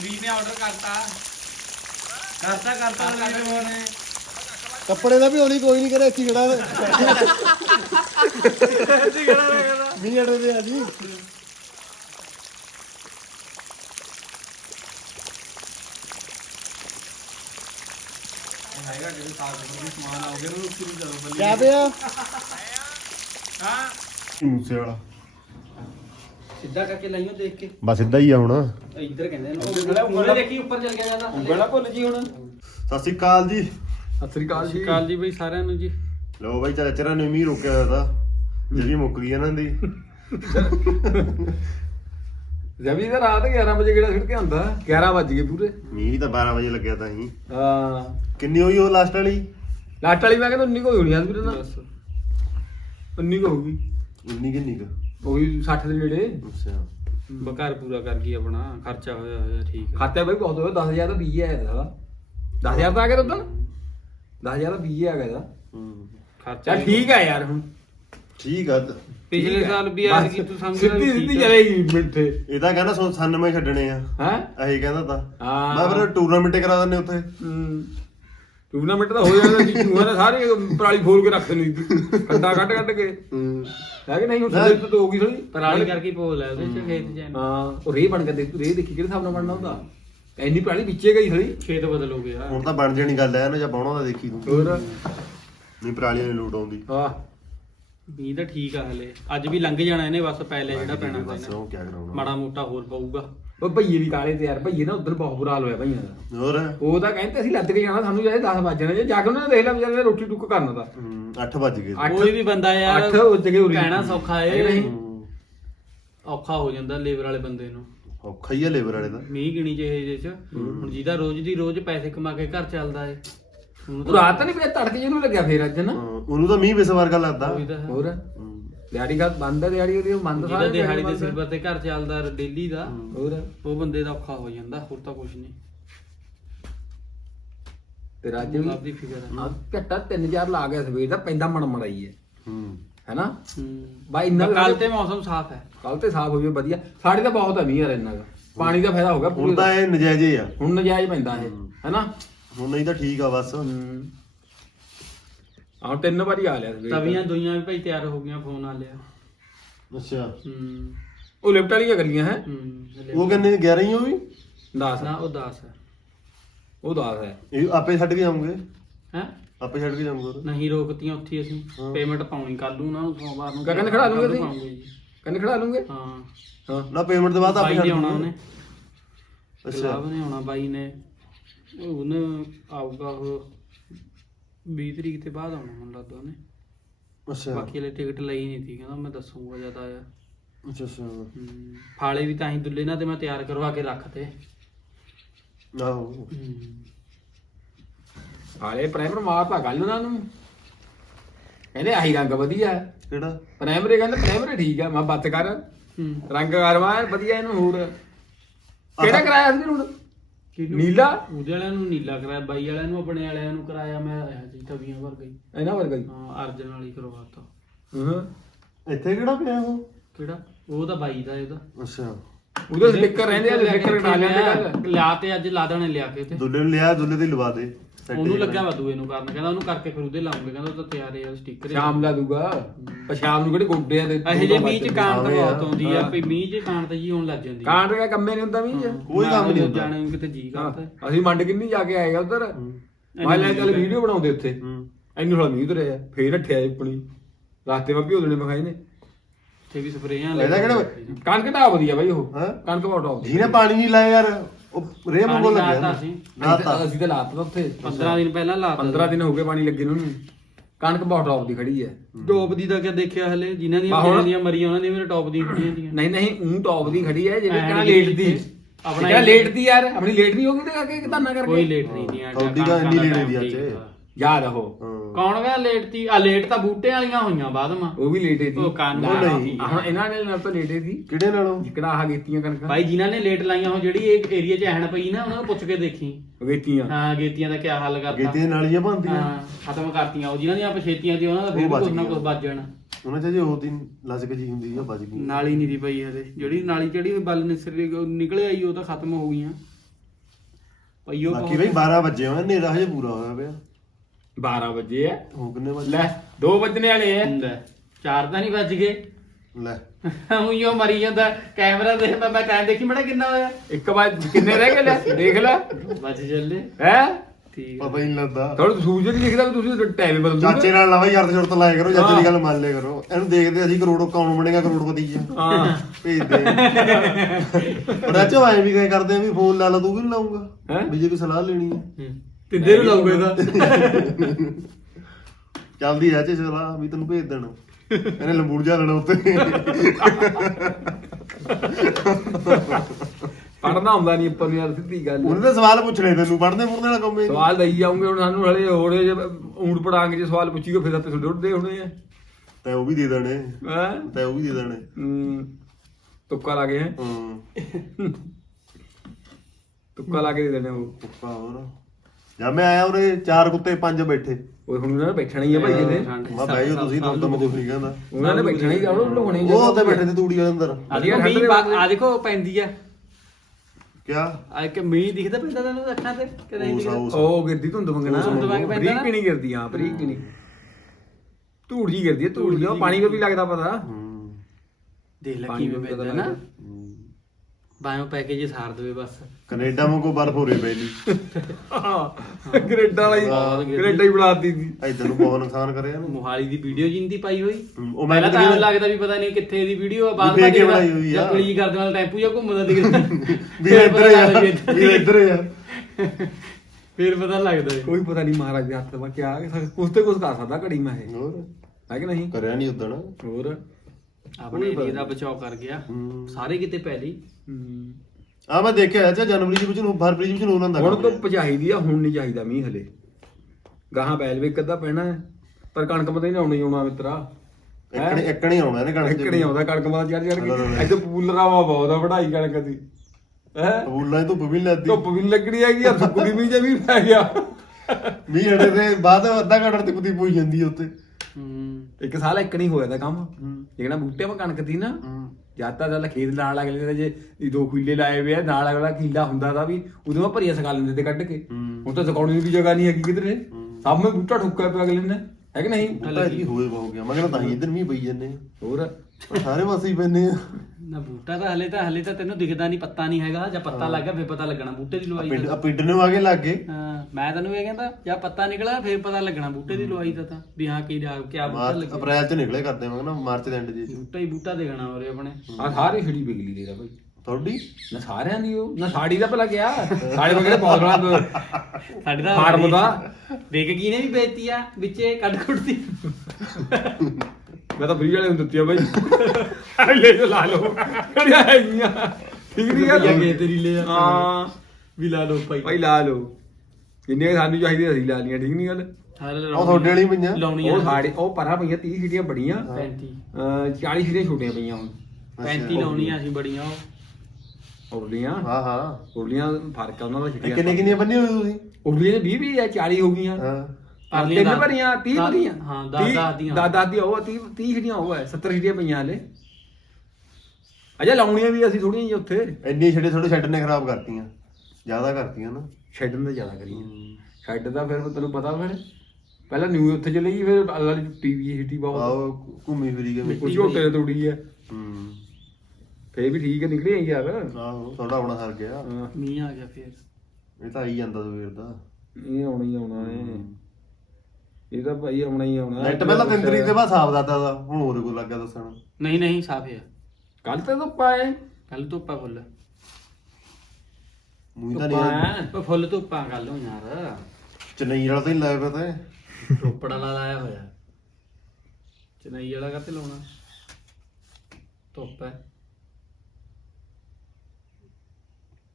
ਵੀ ਨੇ ਆਰਡਰ ਕਰਤਾ। ਕਰਤਾ ਕਰਤਾ ਵੀਰ ਨੇ। ਕੱਪੜੇ ਦਾ ਵੀ ਹੋਣੀ ਕੋਈ ਨਹੀਂ ਕਰੇ ਇੱਥੇ ਖੜਾ ਕਿਹੜਾ ਵੇਖਦਾ ਮੀਂਹ ਅੜੇ ਦੇ ਆ ਜੀ। ਹੈਗਾ ਜਿਹੜੇ ਸਾਲ ਦੇ ਸਮਾਨ ਆਉਗੇ ਉੱਥੇ ਨੂੰ ਚਲੋ ਬੱਲੀ। ਕਿਆ ਪਿਆ? ਹਾਂ। ਮੂਸੇ ਵਾਲਾ। ਸਿੱਧਾ ਕਰਕੇ ਲਾਈਓ ਦੇਖ ਕੇ। ਬਸ ਇਦਾਂ ਹੀ ਆ ਹੁਣ। ਇੱਧਰ ਕਹਿੰਦੇ ਨੇ। ਉਹ ਉਂਗਲਾਂ ਦੇਖੀ ਉੱਪਰ ਚੱਲ ਗਿਆ ਜਾਂਦਾ ਉਂਗਲਾ ਭੁੱਲ ਜੀ ਹੁਣ। ਸਤਿ ਸ੍ਰੀ ਅਕਾਲ ਜੀ। ਸਤਿ ਸ੍ਰੀ ਅਕਾਲ ਜੀ। ਕਾਲ ਜੀ ਬਈ ਸਾਰਿਆਂ ਨੂੰ ਜੀ। ਲੋ ਬਾਈ ਚਾਚਰਾ ਨੇ ਮੀਂਹ ਰੋਕਿਆ ਹੋਇਆ ਤਾਂ। ਜਿਹੜੀ ਮੁੱਕ ਗਈ ਇਹਨਾਂ ਦੀ। ਜਬੀ ਤਾਂ ਰਾਤ 11 ਵਜੇ ਕਿਹੜਾ ਛਿੜ ਕੇ ਆਉਂਦਾ। 11 ਵੱਜ ਗਏ ਪੂਰੇ। ਮੀਂਹ ਤਾਂ 12 ਵਜੇ ਲੱਗਿਆ ਤਾਂ ਹੀ। ਹਾਂ। ਕਿੰਨੀ ਹੋਈ ਉਹ ਲਾਸਟ ਵਾਲੀ? ਲਾਟ ਵਾਲੀ ਮੈਂ ਕਹਿੰਦਾ 19 ਕੋਈ ਹੋਣੀ ਆ ਵੀਰੇ ਨਾ ਬਸ। 19 ਕੋ ਹੋਊਗੀ। ਉਨੀ ਕਿੰਨੀ ਕੁ? ਉਹੀ 60 ਦੇ ਨੇੜੇ। ਅੱਛਾ। ਬਕਾਰ ਪੂਰਾ ਕਰ ਗਈ ਆਪਣਾ ਖਰਚਾ ਹੋਇਆ ਹੋਇਆ ਠੀਕ ਹੈ। ਖਾਤੇ ਬਈ ਬਹੁਤ ਹੋਇਆ 10000 ਦਾ 20 ਆਇਆ ਦਾ 10000 ਤਾਂ ਆ ਗਿਆ ਉਦੋਂ 10000 ਦਾ 20 ਆ ਗਿਆ ਦਾ ਹੂੰ ਖਰਚਾ ਚੱਲ ਠੀਕ ਆ ਯਾਰ ਹੁਣ। ਠੀਕ ਆ ਪਿਛਲੇ ਸਾਲ ਵੀ ਆ ਗਈ ਤੂੰ ਸਮਝ ਸਿੱਧੀ ਸਿੱਧੀ ਚਲੇਗੀ ਤੇ ਇਹ ਤਾਂ ਕਹਿੰਦਾ 97 ਛੱਡਣੇ ਆ। ਹੈ? ਇਹੀ ਕਹਿੰਦਾ ਤਾਂ। ਹਾਂ। ਮੈਂ ਫਿਰ ਟੂਰਨਾਮੈਂਟ ਕਰਾ ਦਿੰਦੇ ਉੱਥੇ। ਟੂਰਨਾਮੈਂਟ ਤਾਂ ਹੋ ਜਾਣਾ ਸੀ ਚੂਹਾ ਨੇ ਸਾਰੇ ਪਰਾਲੀ ਫੋਲ ਕੇ ਰੱਖ ਦੇਣੀ ਸੀ। ਕੱਟਾ ਕੱਢ ਕੇ। ਹੂੰ। ਹੈ ਕਿ ਨਹੀਂ ਹੁਣ ਸਵੇਰ ਤੋਂ ਹੋ ਗਈ ਥੋੜੀ ਪਰਾਲੀ ਕਰਕੇ ਪੋਲ ਹੈ ਉਹਦੇ ਚ ਖੇਤ ਚ ਹਾਂ ਉਹ ਰੇ ਬਣ ਕੇ ਦੇਖ ਰੇ ਦੇਖੀ ਕਿਹੜੇ ਹਿਸਾਬ ਨਾਲ ਬਣਨਾ ਹੁੰਦਾ। ਇੰਨੀ ਪਰਾਲੀ ਵਿੱਚੇ ਗਈ ਥੋੜੀ ਖੇਤ ਬਦਲ ਹੋ ਗਿਆ। ਹੁਣ ਤਾਂ ਬਣ ਜਾਣੀ ਗੱਲ ਐ ਨਾ ਜਾਂ ਬਾਉਣਾ ਦਾ ਦੇਖੀ ਤੂੰ। ਹੋਰ? ਨਹੀਂ ਪਰਾਲੀਆਂ ਨੇ ਲੂਟ ਆਉਂਦੀ। ਹਾਂ ਮੀਂਹ ਤਾਂ ਠੀਕ ਆ ਹਲੇ। ਅੱਜ ਵੀ ਲੰਘ ਜਾਣਾ ਇਹਨੇ ਬਸ ਪਹਿਲੇ ਜਿਹੜਾ ਪੈਣਾ ਬਸ ਪੈਣਾ। ਉਹ ਮਾੜਾ ਮੋਟਾ ਹੋਰ ਪਊਗਾ। ਉਹ ਭਈਏ ਵੀ ਕਾਲੇ ਤੇ ਯਾਰ ਭਈਏ ਨਾ ਉਧਰ ਬਹੁਤ ਬੁਰਾ ਹਾਲ ਹੋਇਆ ਭਈਆਂ ਦਾ। ਹੋਰ? ਉਹ ਤਾਂ ਕਹਿੰਦੇ ਅਸੀਂ ਲੱਦ ਕੇ ਜਾਣਾ ਸਾਨੂੰ ਜਾਏ 10 ਵਜੇ ਜਾਣਾ ਜੇ ਕੇ ਉਹਨਾਂ ਨੇ ਦੇਖ ਲਿਆ ਵਿਚਾਰੇ ਨੇ ਰੋਟੀ ਟੁੱਕ ਕਰਨਾ ਦਾ। 8 ਵੱਜ ਗਏ। ਅੱਠ- ਕੋਈ ਵੀ ਬੰਦਾ ਯਾਰ ਅੱਠ ਉੱਜ ਕੇ ਉਰੀ। ਕਹਿਣਾ ਸੌਖਾ ਏ ਨਹੀਂ? ਔਖਾ ਹੋ ਜਾਂਦਾ ਲੇਬਰ ਵਾਲੇ ਬੰਦੇ ਨੂੰ। ਔਖਾ ਹੀ ਆ ਲੇਬਰ ਵਾਲੇ ਦਾ। ਮੀਂਹ ਗਿਣੀ ਜਿਹੇ ਜੇ ਚ। ਹੁਣ ਜਿਹਦਾ ਰੋਜ਼ ਦੀ ਰੋਜ਼ ਪੈਸੇ ਕਮਾ ਕੇ ਘਰ ਚੱਲਦਾ ਏ। ਉਹਨੂੰ ਉਹ ਰਾਤ ਤਾਂ ਨਹੀਂ ਪਿਆ ਤੜਕੇ ਜਿਹਨੂੰ ਲੱਗਿਆ ਫੇਰ ਅੱਜ ਨਾ। ਹਾਂ, ਉਹਨੂੰ ਤਾਂ ਮੀਂਹ ਬਿਸ ਵਰਗਾ ਲੱਗਦਾ। ਉਹੀ ਤਾਂ ਹੈ। ਹੋਰ? ਹੂੰ। ਦਿਹਾੜੀ ਗਾ ਬੰਦ ਹੈ ਦਿਹਾੜੀ ਉਹਦੀ ਉਹ ਮੰਦ ਜਿਹਦਾ ਸਾਰੇ ਦਿਹਾੜੀ ਦੇ ਸਿਰ ਤੇ ਘਰ ਚੱਲਦਾ ਡੇਲੀ ਦਾ ਹੋਰ? ਉਹ ਬੰਦੇ ਦਾ ਔਖਾ ਹੋ ਜਾਂਦਾ ਹੋਰ ਤਾਂ ਕੁਝ ਨਹੀਂ। ਤੇ ਰਾਜ ਵੀ ਆਪਦੀ ਫਿਕਰ ਆ ਘੱਟਾ 3000 ਲਾ ਗਿਆ ਸਵੇਰ ਦਾ ਪੈਂਦਾ ਮਣ ਮੜਾਈ ਹੈ। ਹੂੰ। ਹੈਨਾ? ਹੂੰ। ਬਾਈ ਇੰਨਾ ਕੱਲ ਤੇ ਮੌਸਮ ਸਾਫ਼ ਹੈ। ਕੱਲ ਤੇ ਸਾਫ਼ ਹੋ ਜਾਵੇ ਵਧੀਆ। ਸਾਡੇ ਤਾਂ ਬਹੁਤ ਹੈ ਮੀਂਹ ਯਾਰ ਇੰਨਾ ਦਾ ਪਾਣੀ ਦਾ ਫਾਇਦਾ ਹੋ ਗਿਆ ਹੁਣ ਪੂਰੇ ਤਾਂ। ਇਹ ਨਜਾਇਜ਼ ਹੀ ਆ। ਹੁਣ ਨਜਾਇਜ਼ ਪੈਂਦਾ ਇਹ ਹੈਨਾ? ਹੁਣ ਨਹੀਂ ਤਾਂ ਠੀਕ ਆ ਬਸ। ਆਹ ਤਿੰਨ ਵਾਰੀ ਆ ਲਿਆ ਸਵੇਰ ਤਵੀਆਂ ਦੁਈਆਂ ਵੀ ਭਾਈ ਤਿਆਰ ਹੋ ਗਈਆਂ ਫੋਨ ਆ ਲਿਆ। ਅੱਛਾ। ਹੂੰ। ਉਹ ਲਿਫਟ ਵਾਲੀਆਂ ਗੱਲੀਆਂ ਹੈ? ਹੂੰ ਉਹ ਕਹਿੰਦੇ 11 ਹੀ ਉਹ ਵੀ? 10 ਨਾ ਉਹ 10 ਹੈ। ਉਹ 10 ਹੈ। ਇਹ ਆਪੇ ਛੱਡ ਕੇ ਜਾਉਂਗੇ ਹੈ? ਆਪੇ ਛੱਡ ਕੇ ਜਾਉਂਗੇ ਨਹੀਂ ਰੋਕਤੀਆਂ ਉੱਥੇ ਹੀ ਅਸੀਂ। ਹਾਂ। ਪੇਮੈਂਟ ਪਾਉਣੀ ਕੱਲ ਨੂੰ ਨਾ ਸੋਮਵਾਰ ਨੂੰ। ਗਗਨ ਖੜਾ ਲੂੰਗੇ ਜੀ। ਕੰਨ ਖੜਾ ਲੂੰਗੇ? ਹਾਂ। ਹਾਂ ਨਾ ਪੇਮੈਂਟ ਤੋਂ ਬਾਅਦ ਆਪੇ ਛੱਡ ਆਉਣਾ ਉਹਨੇ ਅੱਛਾ। ਗੁਲਾਬ ਨੇ ਆਉਣਾ ਬਾਈ ਨੇ। ਉਹਨੇ ਆਊਗਾ ਉਹ। 20 ਤਰੀਕ ਤੇ ਬਾਅਦ ਆਉਣਾ ਮੈਨੂੰ ਲੱਗਦਾ ਉਹਨੇ ਅੱਛਾ। ਬਾਕੀ ਵਾਲੇ ਟਿਕਟ ਲਈ ਨਹੀਂ ਸੀ ਕਹਿੰਦਾ ਮੈਂ ਦੱਸੂਗਾ ਜਦ ਆਇਆ ਅੱਛਾ ਅੱਛਾ। ਹਮ, ਫਾਲੇ ਵੀ ਤਾਂ ਹੀ ਦੁੱਲੇ ਨਾਲ ਤੇ ਮੈਂ ਤਿਆਰ ਕਰਵਾ ਕੇ ਰੱਖਤੇ ਆਹੋ। ਹਾਲੇ ਪ੍ਰਾਈਮਰ ਮਾਰਤਾ ਗੱਲ ਉਹਨਾਂ ਨੂੰ। ਕਹਿੰਦੇ ਆਹੀ ਰੰਗ ਵਧੀਆ। ਹੈ ਕਿਹੜਾ? ਪ੍ਰਾਇਮਰੀ ਕਹਿੰਦੇ ਪ੍ਰਾਇਮਰੀ ਠੀਕ ਆ ਮੈਂ ਬੱਤ ਕਰ। ਹੂੰ। ਰੰਗ ਕਰਵਾ ਵਧੀਆ ਇਹਨੂੰ ਹੋਰ। ਕਿਹੜਾ ਕਰਾਇਆ ਸੀ ਹੁਣ? ਨੀਲਾ? ਉਹਦੇ ਵਾਲਿਆਂ ਨੂੰ ਨੀਲਾ ਕਰਾਇਆ ਬਾਈ ਵਾਲਿਆਂ ਨੂੰ ਆਪਣੇ ਵਾਲਿਆਂ ਨੂੰ ਕਰਾਇਆ ਮੈਂ ਆਇਆ ਜੀ ਤਵੀਆਂ ਭਰ ਗਈ ਇਹਨਾਂ ਵਰਗਾ ਹੀ? ਹਾਂ ਅਰਜਨ ਵਾਲੀ ਕਰਵਾਤਾ। ਹਾਂ। ਇੱਥੇ ਕਿਹੜਾ ਪਿਆ ਉਹ? ਕਿਹੜਾ? ਉਹ ਤਾਂ ਬਾਈ ਦਾ ਇਹਦਾ ਅੱਛਾ। ਉਹਦੇ ਸਟicker ਰਹਿੰਦੇ ਆ ਸਟicker ਕਟਾ ਲੈਂਦੇ ਕੱਲ ਲਿਆ ਤੇ ਅੱਜ ਲਾ ਦੇਣੇ ਲਿਆ ਕੇ ਤੇ ਦੁੱਲੇ ਨੂੰ ਲਿਆ ਦੁੱਲੇ ਦੀ ਲਵਾ ਦੇ। ਉਹਨੂੰ ਹੀ ਲੱਗਾ ਵਾ ਦੂਏ ਨੂੰ ਕਰਨ। ਕਹਿੰਦਾ ਉਹਨੂੰ ਕਰਕੇ ਫਿਰ ਉਹਦੇ ਲਾਉਂਗੇ। ਕਹਿੰਦਾ ਉਹ ਤਾਂ ਤਿਆਰ ਹੈ ਸਟicker ਸ਼ਾਮ ਲਾ ਦੂਗਾ। ਪਰ ਸ਼ਾਮ ਨੂੰ ਕਿਹੜੇ ਗੋਡੇ ਆ ਦੇ ਇਹੋ ਜਿਹੇ ਮੀਂਹ ਚ ਕਾਂਟ ਆਵੇ ਬਹੁਤ ਆ। ਆਉਂਦੀ ਆ। ਵੀ ਮੀਂਹ ਚ ਕਾਂਟ ਜੀ ਹੋਣ ਲੱਗ ਜਾਂਦੀ ਆ। ਕਾਂਡ ਦਾ ਕੰਮੇ ਨਹੀਂ ਹੁੰਦਾ ਮੀਂਹ ਚ। ਕੋਈ ਕੰਮ ਨਹੀਂ ਹੁੰਦਾ। ਜਾਣੇ ਨੂੰ ਕਿਤੇ ਜੀ ਕਰਦਾ। ਅਸੀਂ ਮੰਡ ਕਿੰਨੀ ਜਾ ਕੇ ਆਏਗਾ ਉਧਰ। ਮੈਂ ਲੈ ਚੱਲ ਵੀਡੀਓ ਬਣਾਉਂਦੇ ਉੱਥੇ। ਇੰਨੂੰ ਥੋੜਾ ਮੀਂਹ ਉਤਰਿਆ ਫੇਰ ਰੱਠਿਆ ਆਪਣੀ। ਰਾਸਤੇ ਮੈਂ ਭਿਓ ਦੇਣੇ ਮਖਾਈ ਨੇ। ਉੱਥੇ ਵੀ ਸਪਰੇਆਂ ਇਹਦਾ ਕਿਹੜਾ ਕਣਕ ਤਾਂ ਵਧੀਆ ਬਾਈ ਉਹ। ਕਣਕ ਬਹੁਤ ਟੌਪ ਦੀ ਜਿਹਨੇ ਪਾਣੀ ਨਹੀਂ ਲਾਇਆ ਯਾਰ। ਉਹ ਰੇ ਮੰਗੋ ਪਾਣੀ ਲੱਗਿਆ ਲਾਤਾ ਨਾ। ਸੀ। ਲਾਤਾ। ਅਸੀਂ ਤਾਂ ਲਾਤਾ ਉੱਥੇ। 15 ਦਿਨ ਪਹਿਲਾਂ ਲਾਤਾ 15 ਦਿਨ ਹੋ ਗਏ ਪਾਣੀ ਲੱਗੇ ਨੂੰ ਉਹਨੂੰ। ਕਣਕ ਬਹੁਤ ਟੌਪ ਦੀ ਖੜੀ ਹੈ। ਟੋਪ ਦੀ ਤਾਂ ਕਿਆ ਦੇਖਿਆ ਹਲੇ? ਜਿਨ੍ਹਾਂ ਦੀਆਂ ਬਾ ਹੁਣ- ਜਿਹੜੀਆਂ ਦੀਆਂ ਮਰੀਆਂ ਉਹਨਾਂ ਦੀਆਂ ਮੇਰੇ ਟੌਪ ਦੀਆਂ ਖੜੀਆਂ ਦੀਆਂ ਨਹੀਂ ਨਹੀਂ ਉਹ ਟੌਪ ਦੀ ਖੜੀ ਹੈ ਜਿਵੇਂ ਐਂ ਲੇਟ ਦੀ। ਆਪਣਾ ਲੇਟ ਦੀ ਯਾਰ ਆਪਣੀ ਲੇਟ ਨਹੀਂ ਹੋਗੀ ਤੇ ਕਰਕੇ ਧਾਨਾ ਕਰਕੇ। ਕੋਈ ਲੇਟ ਨਹੀਂ ਦੀਆਂ ਤੁਹਾਡੀ ਤਾਂ ਇੰਨੀ ਲੇਟ ਦੀ ਅੱਜ। ਯਾਦ ਆ ਉਹ ਹਾਂ। ਕੌਣ ਕਹਿੰਦਾ ਲੇਟ ਤੀ? ਆ ਲੇਟ ਤਾਂ ਬੂਟੇ ਵਾਲੀਆਂ ਹੋਈਆਂ ਬਾਅਦ ਮਾ। ਉਹ ਵੀ ਲੇਟੇ ਉਹ ਨਹੀਂ। ਨਾ, ਹੁਣ ਇਹਨਾਂ ਨੇ ਨਾਲ ਤਾਂ ਲੇਟੇ ਦੀ ਕਿਹੜੇ ਨਾਲੋਂ? ਜਿਕੜਾ ਆਹ ਗੀਤੀਆਂ ਕਣਕਾਂ। ਭਾਈ ਜਿਨ੍ਹਾਂ ਨੇ ਲੇਟ ਲਾਈਆਂ ਹੋ ਜਿਹੜੀ ਇਹ ਏਰੀਆ 'ਚ ਐਣ ਪਈ ਨਾ ਉਹਨਾਂ ਨੂੰ ਪੁੱਛ ਕੇ ਦੇਖੀ। ਗੀਤੀਆਂ। ਹਾਂ ਗੇਤੀਆਂ ਦਾ ਕੀ ਹੱਲ ਕਰਤਾ। ਗੀਤੇ ਨਾਲੀਆਂ ਬੰਦੀਆਂ ਹਾਂ ਖਤਮ ਕਰਤੀਆਂ। ਉਹ ਜਿਨ੍ਹਾਂ ਦੀਆਂ ਪਛੇਤੀਆਂ ਸੀ ਉਹਨਾਂ ਦਾ ਫਿਰ ਉਹ ਵੀ ਬਚ ਕੁਝ ਨਾ ਗਈਆਂ। ਕੁਝ ਵੱਜ ਜਾਣਾ। ਉਹਨਾਂ ਚ ਜੇ ਉਹ ਦਿਨ ਲਸਕ ਜੀ ਹੁੰਦੀ ਆ ਬਚ ਗਈ। ਨਾਲੀ ਨਹੀਂ ਦੀ ਪਈ ਹਲੇ। ਜਿਹੜੀ ਨਾਲੀ ਚੜੀ ਹੋਈ ਬਲ ਨਿਸਰ ਨਿਕਲੇ ਆਈ ਉਹ ਤਾਂ ਖਤਮ ਹੋ ਗਈਆਂ। ਪਈਓ ਬਾਕੀ ਬਈ 12 ਵਜੇ ਹੋਏ ਨੇਰਾ ਹਜੇ ਪੂਰਾ ਹੋਇਆ ਪਿਆ। 12 ਵਜੇ ਆ। ਹੋ ਕਿੰਨੇ ਵਜੇ? ਲੈ 2 ਵੱਜਣੇ ਵਾਲੇ ਆ। ਹੁੰਦਾ ਚਾਰ ਤਾਂ ਨਹੀਂ ਵੱਜ ਗਏ। ਲੈ। ਉਈਓ ਮਰੀ ਜਾਂਦਾ। ਕੈਮਰਾ ਦੇਖ ਮੈਂ ਮੈਂ ਟਾਈਮ ਦੇਖੀ ਮੜਾ ਕਿੰਨਾ ਹੋਇਆ? ਇੱਕ ਵਾਰ ਕਿੰਨੇ ਰਹਿ ਗਏ? ਲੈ ਦੇਖ ਲੈ। ਵੱਜ ਚੱਲੇ। ਹੈ? ਠੀਕ ਪਤਾ ਹੀ ਨਹੀਂ ਲੱਗਦਾ। ਥੋੜਾ ਨਹੀਂ ਦਿਖਦਾ ਵੀ ਤੁਸੀਂ ਟਾਈਮ ਬਦਲ। ਚਾਚੇ ਦੂਗੇ ਨਾਲ ਲਵਾ ਯਾਰ ਸ਼ੁਰਤ ਲਾਇਆ ਕਰੋ ਚਾਚੇ। ਦੀ ਗੱਲ ਮੰਨ ਲਿਆ ਕਰੋ। ਇਹਨੂੰ ਦੇਖਦੇ ਅਸੀਂ ਕਰੋੜੋ ਕੌਣ ਬਣੇਗਾ ਕਰੋੜਪਤੀ ਜੀ। ਹਾਂ। ਭੇਜ ਦੇ ਪਰ ਅੱਛਾ ਆਏ ਵੀ ਕਹੇ ਕਰਦੇ ਆ ਵੀ ਫੋਨ ਲਾ ਲਾ ਤੂੰ ਵੀ ਨੀ ਲਾਉਂਗਾ ਹੈਂ? ਵੀ ਜੇ ਕੋਈ ਸਲਾਹ ਲੈਣੀ ਹੈ। ਤਿੰਦੇ ਨੂੰ ਲਾਉਂਗੇ ਤਾਂ। ਚੱਲਦੀ ਹੈ ਚ ਸਲਾਹ ਵੀ ਤੈਨੂੰ ਭੇਜ ਦੇਣਾ। ਇਹਨੇ ਲੰਬੂੜ ਜਾ ਲੈਣਾ ਉੱਤੇ। ਪੜਨਾ ਹੁੰਦਾ ਨਹੀਂ ਆਪਾਂ ਨੂੰ ਯਾਰ ਸਿੱਧੀ ਗੱਲ। ਉਹਨੇ ਤਾਂ ਸਵਾਲ ਪੁੱਛਣੇ ਤੈਨੂੰ ਪੜ੍ਹਦੇ ਪੁੜਦੇ ਵਾਲਾ ਕੰਮ ਹੀ ਨਹੀਂ। ਸਵਾਲ ਦਈ ਜਾਉਂਗੇ ਹੁਣ ਸਾਨੂੰ ਹਲੇ ਹੋੜੇ ਜੇ ਊਂਟ ਪੜਾਂਗੇ ਜੇ ਸਵਾਲ ਪੁੱਛੀਗੇ ਫਿਰ ਤਾਂ ਤੁਸੀਂ ਉੱਡਦੇ ਹੋਣੇ ਆ। ਤੈਂ ਉਹ ਵੀ ਦੇ ਦੇਣੇ। ਹੈ? ਤੈਂ ਉਹ ਵੀ ਦੇ ਦੇਣੇ। ਤੁੱਕਾ ਲਾ ਕੇ ਹੈ? ਹਾਂ। ਤੁੱਕਾ ਲਾ ਕੇ ਦੇ ਦੇਣੇ ਉਹ। ਪੱਕਾ ਹੋਰ। ਜਦ ਮੈਂ ਆਇਆ ਉਰੇ ਚਾਰ ਕੁੱਤੇ ਪੰਜ ਬੈਠੇ। ਉਹ ਹੁਣ ਉਹਨਾਂ ਨੇ ਬੈਠਣਾ ਹੀ ਆ ਭਾਈ ਕਿਤੇ। ਮੈਂ ਬਹਿ ਜਾਓ ਤੁਸੀਂ ਤੁਹਾਨੂੰ ਤਾਂ ਮੈਂ ਕੁਝ ਨਹੀਂ ਕਹਿੰਦਾ। ਉਹਨਾਂ ਨੇ ਬੈਠਣਾ ਹੀ ਆ ਉਹਨਾਂ ਨੂੰ ਹੋਣੇ ਉਹ ਉੱਥੇ ਬੈਠੇ ਤੇ ਤੂੜੀ ਦੇ ਅੰਦਰ। ਆ ਦੇਖੋ ਮੀਂਹ ਪਾ- ਆ ਦੇਖੋ ਪੈਂਦੀ ਆ। ਕਿਆ? ਆ ਕਿ ਮੀਂਹ ਦਿਖਦਾ ਪੈਂਦਾ ਤੈਨੂੰ ਅੱਖਾਂ ਤੇ? ਕਿ ਨਹੀਂ ਦਿਖਦਾ? ਉਹ ਗਿਰਦੀ ਧੁੰਦ ਮੰਗਣਾ ਧੁੰਦ ਮੰਗ ਪੈਂਦਾ ਬਰੀਕ ਨਹੀਂ ਗਿਰਦੀ ਹਾਂ ਬਰੀਕ ਨਹੀਂ ਧੂੜ ਜੀ ਗਿਰਦੀ ਹੈ ਧੂੜ ਜੀ। ਉਹ ਪਾਣੀ ਕੋ ਵੀ ਲੱਗਦਾ ਪਤਾ। ਹੂੰ। ਦੇਖ ਲੈ ਕਿਵੇਂ ਪੈਂਦਾ ਨਾ। ਬਾਇਓ ਪੈਕੇਜ ਸਾਰ ਦੇਵੇ ਬਸ। ਕੈਨੇਡਾ ਵਾਂਗੂ ਬਰਫ ਹੋ ਰਹੀ ਪਹਿਲੀ ਗ੍ਰੇਡਾ ਵਾਲੀ ਹਾਂ, ਗ੍ਰੇਡਾ ਹੀ ਬਣਾਤੀ ਸੀ। ਇਧਰ ਨੂੰ ਬਹੁਤ ਨੁਕਸਾਨ ਕਰਿਆ ਇਹਨੇ। ਮੋਹਾਲੀ ਦੀ ਵੀਡੀਓ ਜਿੰਦੀ ਪਾਈ ਹੋਈ? ਹੂੰ, ਉਹ ਮੈਂ ਪਹਿਲਾਂ ਤਾਂ ਐਂ ਲੱਗਦਾ ਵੀ ਪਤਾ ਨਹੀਂ ਕਿੱਥੇ ਦੀ ਵੀਡੀਓ ਆ ਬਾਅਦ ਕੇ ਵਿੱਚ ਬਣਾਈ ਹੋਈ ਆ। ਗਲੀ ਕਰਦੇ ਨਾਲ ਟੈਂਪੂ ਜਾਂ ਘੁੰਮਦਾ ਦਿਖਦਾ। ਵੀ ਇੱਧਰ ਆ ਵੀ ਇੱਧਰ ਆ। ਫਿਰ ਪਤਾ ਲੱਗਦਾ। ਕੋਈ ਪਤਾ ਨਹੀਂ ਮਹਾਰਾਜ ਦੇ ਹੱਥ ਵਾ ਕਿਆ ਕੁਛ ਤੇ ਕੁਛ ਕਰ ਸਕਦਾ ਘੜੀ ਮੈਂ ਇਹ। ਹੋਰ? ਹੈ ਕਿ ਨਹੀਂ? ਕਰਿਆ ਨਹੀਂ ਉਦਣ ਹੋਰ? ਆਪਣੇ ਏਰੀਆ ਦਾ ਬਚਾਅ ਕਰ ਗਿਆ। ਹੂੰ। ਸਾਰੇ ਕਿਤੇ ਪੈ ਲਈ। ਹੂੰ। ਆ ਮੈਂ ਦੇਖਿਆ ਅੱਛਾ ਜਨਵਰੀ ਦੇ ਵਿੱਚ ਨੂੰ ਫਰਵਰੀ ਵਿੱਚ ਨੂੰ ਉਹਨਾਂ ਦਾ ਹੁਣ ਧੁੱਪ ਚਾਹੀਦੀ ਆ ਹੁਣ ਨਹੀਂ ਚਾਹੀਦਾ ਮੀਂਹ ਹਲੇ। ਗਾਹਾਂ ਬੈਲ ਵੀ ਅੱਧਾ ਪੈਣਾ ਹੈ। ਪਰ ਕਣਕ ਪਤਾ ਨਹੀਂ ਆਉਣਾ ਆਉਣਾ ਮਿੱਤਰਾ। ਇੱਕਣੇ ਇੱਕਣੇ ਆਉਣਾ ਇਹਨੇ ਕਣਕ ਇੱਕ ਨਹੀਂ ਆਉਂਦਾ ਕਣਕ ਮਾਦਾ ਚੜ ਚੜ ਕੇ। ਇੱਥੇ ਪੂਲਰਾਵਾ ਬਹੁਤ ਆ ਵਢਾਈ ਕਣਕ ਦੀ। ਹੈ? ਬੂਲਾਂ ਤੋਂ ਵੀ ਨੀ ਲੱਗਦੀ। ਧੁੱਪ ਵੀ ਨੀ ਲੱਗਣੀ ਹੈਗੀ ਆ ਸੁੱਕਦੀ ਵੀ ਜੇ ਵੀ ਪੈ ਗਿਆ। ਮੀਂਹ ਹਟੇ ਤੇ ਬਾਅਦ ਅੱਧਾ ਘੰਟਾ ਤੇ ਕੁੱਤੀ ਪੂਈ ਜਾਂਦੀ ਉੱਤੇ ਹੂੰ। ਇੱਕ ਸਾਲ ਇੱਕ ਨਹੀਂ ਹੋਇਆ ਦਾ ਕੰਮ। ਹੂੰ। ਜਿਹੜਾ ਬੂਟੇ ਮਾ ਕਣਕ ਦੀ ਨਾ ਹੂੰ। ਜਦ ਤਾਂ ਚੱਲ ਖੇਤ ਨਾਲ ਅਗਲੇ ਦੇ ਜੇ ਇਹ ਦੋ ਖੀਲੇ ਲਾਏ ਹੋਏ ਆ ਨਾਲ ਅਗਲਾ ਕੀਲਾ ਹੁੰਦਾ ਦਾ ਵੀ ਉਹਦੇ ਮਾ ਭਰੀਆ ਸਕਾ ਲੈਂਦੇ ਤੇ ਕੱਢ ਕੇ। ਹੂੰ। ਹੁਣ ਤਾਂ ਸਕਾਉਣੀ ਦੀ ਵੀ ਜਗ੍ਹਾ ਨਹੀਂ ਹੈਗੀ ਕਿਧਰੇ। ਹੂੰ। ਸਭ ਨੂੰ ਬੂਟਾ ਠੁੱਕਿਆ ਪਿਆ ਅਗਲੇ ਨੇ। ਹੈ ਕਿ ਨਹੀਂ? ਬੂਟਾ ਕੀ ਹੋਏ ਹੋ ਗਿਆ। ਮੈਂ ਕਹਿੰਦਾ ਤਾਂ ਹੀ ਇਧਰ ਮੀਂਹ ਪਈ ਆ। ਹੋਰ? ਸਾਰੇ ਪਾਸੇ ਹੀ ਪੈਂਦੇ ਆ। ਨਾ ਬੂਟਾ ਤਾਂ ਹਲੇ ਤਾਂ ਹਲੇ ਤਾਂ ਤੈਨੂੰ ਦਿਖਦਾ ਨਹੀਂ ਪੱਤਾ ਨਹੀਂ ਹੈਗਾ ਜਾਂ ਪੱਤਾ ਲੱਗਾ ਫੇਰ ਪਤਾ ਲੱਗਣਾ ਬੂਟੇ ਦੀ ਲਵਾਈ ਪਿੰਡ ਦਾ ਆ ਪਿੰਡ ਨੂੰ ਆ ਕੇ ਲੱਗ ਗਏ। ਹਾਂ ਮੈਂ ਤੈਨੂੰ ਇਹ ਕਹਿੰਦਾ ਜਾਂ ਪੱਤਾ ਨਿਕਲਾ ਫੇਰ ਪਤਾ ਲੱਗਣਾ ਬੂਟੇ ਦੀ ਲਵਾਈ ਦਾ ਤਾਂ ਵੀ ਹਾਂ ਕੀ ਕਿਆ ਬੂਟਾ ਮਾਰਚ ਲੱਗਿਆ। ਅਪ੍ਰੈਲ ਚ ਨਿਕਲੇ ਕਰਦੇ ਮੈਂ ਕਹਿੰਦਾ ਮਾਰਚ ਦੇ ਐਂਡ ਜੀ ਬੂਟਾ ਹੀ ਬੂਟਾ ਦੇਖਣਾ ਹੋਰੇ ਆਪਣੇ। ਆ ਸਾਰੀ ਛੜੀ ਬਿਗਲੀ ਦੇ ਦਾ ਭਾਈ ਤੁਹਾਡੀ? ਨਾ ਸਾਰਿਆਂ ਦੀ ਉਹ ਨਾ ਸਾੜੀ ਦਾ ਭਲਾ ਗਿਆ ਸਾਡੇ ਵਗੈਰੇ ਬਹੁਤ ਬੜਾ ਸਾਡੇ ਦਾ ਫਾਰਮ ਦਾ। ਦੇਖ ਕੀ ਨੇ ਵੀ ਵੇਚਤੀ ਆ ਵਿੱਚੇ ਕੱਢ ਕੁੱਟਤੀ ਮੈਂ ਤਾਂ ਫਰੀ ਵਾਲੇ ਨੂੰ ਦਿੱਤੀ ਆ ਲੈ ਜੋ ਲਾ ਲਓ। ਕਿਹੜੀਆਂ ਹੈਗੀਆਂ? ਠੀਕ ਨਹੀਂ ਜਾਂ ਗੱਲ ਗੇ ਤੇਰੀ ਲੈ ਹਾਂ। ਵੀ ਲਾ ਲਓ ਭਾਈ। ਭਾਈ ਲਾ ਲਓ। ਜਿੰਨੇ ਸਾਨੂੰ ਚਾਹੀਦੇ ਅਸੀਂ ਲਾ ਲੀਆਂ ਠੀਕ ਨਹੀਂ ਗੱਲ? ਉਹ ਤੁਹਾਡੇ ਵਾਲੀ ਪਈਆਂ। ਲਾਉਣੀਆਂ। ਉਹ ਸਾੜੇ ਉਹ ਪਰਾਂ ਪਈਆਂ 30 ਛੀਟੀਆਂ ਬੜੀਆਂ। 35 ਅਹ 40 ਛੀਟੀਆਂ ਛੋਟੀਆਂ ਪਈਆਂ ਹੁਣ। 35 ਲਾਉਣੀਆਂ ਅਸੀਂ ਬੜੀਆਂ ਉਹ। ਉਰਲੀਆਂ। ਹਾਂ ਹਾਂ। ਉਰਲੀਆਂ ਫ਼ਰਕ ਆ ਉਹਨਾਂ ਦਾ ਛੀਟੀਆਂ ਕਿੰਨੇ ਕਿੰਨੀਆਂ ਬੰਨੀਆਂ ਹੋਈ ਤੁਸੀਂ? ਉਰਲੀਆਂ 20 20 ਆ 40 ਹੋ ਗਈਆਂ। ਹਾਂ। ਪਰਲੀਆਂ ਤਿੰਨ ਭਰੀਆਂ 30 ਦਸ- ਭਰੀਆਂ? ਹਾਂ, ਦਸ- ਦਸ ਦੀਆਂ। 10 10 ਦੀਆਂ ਉਹ 30 30 ਛੀਟੀਆਂ ਉਹ ਹੈ 70 ਛੀਟੀਆਂ ਪਈਆਂ ਹਲੇ। ਅਜਾ ਲਾਉਣੀਆਂ ਵੀ ਅਸੀਂ ਥੋੜੀਆਂ ਜਿਹੀਆਂ ਉੱਥੇ। ਇੰਨੀ ਛੜੇ ਥੋੜੇ ਛੱਡ ਨੇ ਖਰਾਬ ਕਰਤੀਆਂ ਜ਼ਿਆਦਾ ਕਰਤੀਆਂ ਨਾ। ਸ਼ੈੱਡ ਦਾ ਜ਼ਿਆਦਾ ਕਰੀਏ ਸ਼ੈੱਡ ਦਾ ਫਿਰ ਤੈਨੂੰ ਪਤਾ ਫਿਰ ਪਹਿਲਾਂ ਨਿਊ ਉੱਥੇ ਚਲੇ ਗਈ ਫਿਰ ਅੱਲਾ ਦੀ ਟੀਵੀ ਹਿੱਟੀ ਬਹੁਤ। ਆਓ ਘੁੰਮੀ ਫਿਰੀ ਗਏ ਕੁਝ ਝੋਟੇ ਤੇ ਤੋੜੀ ਹੈ ਹੂੰ। ਫੇਰ ਵੀ ਠੀਕ ਹੈ ਨਿਕਲੀ ਆਈ ਯਾਰ ਆਹੋ ਤੁਹਾਡਾ ਆਉਣਾ ਸਰ ਗਿਆ। ਹਾਂ, ਮੀਂਹ ਆ ਗਿਆ ਫੇਰ। ਇਹ ਤਾਂ ਆਈ ਜਾਂਦਾ ਸਵੇਰ ਦਾ। ਇਹ ਆਉਣਾ ਹੀ ਆਉਣਾ ਹੈ। ਇਹ ਤਾਂ ਭਾਈ ਆਉਣਾ ਹੀ ਆਉਣਾ। ਨੈਟ ਪਹਿਲਾਂ ਤਿੰਨ ਤਰੀਕ ਦੇ ਬਾਅਦ ਸਾਫ਼ ਦਾਤਾ ਦਾ ਹੁਣ ਹੋਰ ਕੋਈ ਲੱਗਾ ਦੱਸਣ। ਨਹੀਂ ਨਹੀਂ ਸਾਫ਼ ਹੈ ਕੱਲ ਤਾਂ ਧੁੱਪ ਆਏ। ਕੱਲ ਧੁੱਪਾ ਫੁੱਲ। ਮੂੰਹ ਤਾਂ ਧੁੱਪਾਂ ਨਹੀਂ। ਉਹ ਫੁੱਲ ਧੁੱਪਾਂ ਗੱਲ ਹੋ ਯਾਰ। ਚੇਨਈ ਵਾਲਾ ਤਾਂ ਹੀ ਲਾਇਆ ਤਾਂ ਇਹ। ਰੋਪੜ ਵਾਲਾ ਲਾਇਆ ਹੋਇਆ। ਚੇਨਈ ਵਾਲਾ ਕਾਤੇ ਲਾਉਣਾ? ਧੁੱਪ ਹੈ।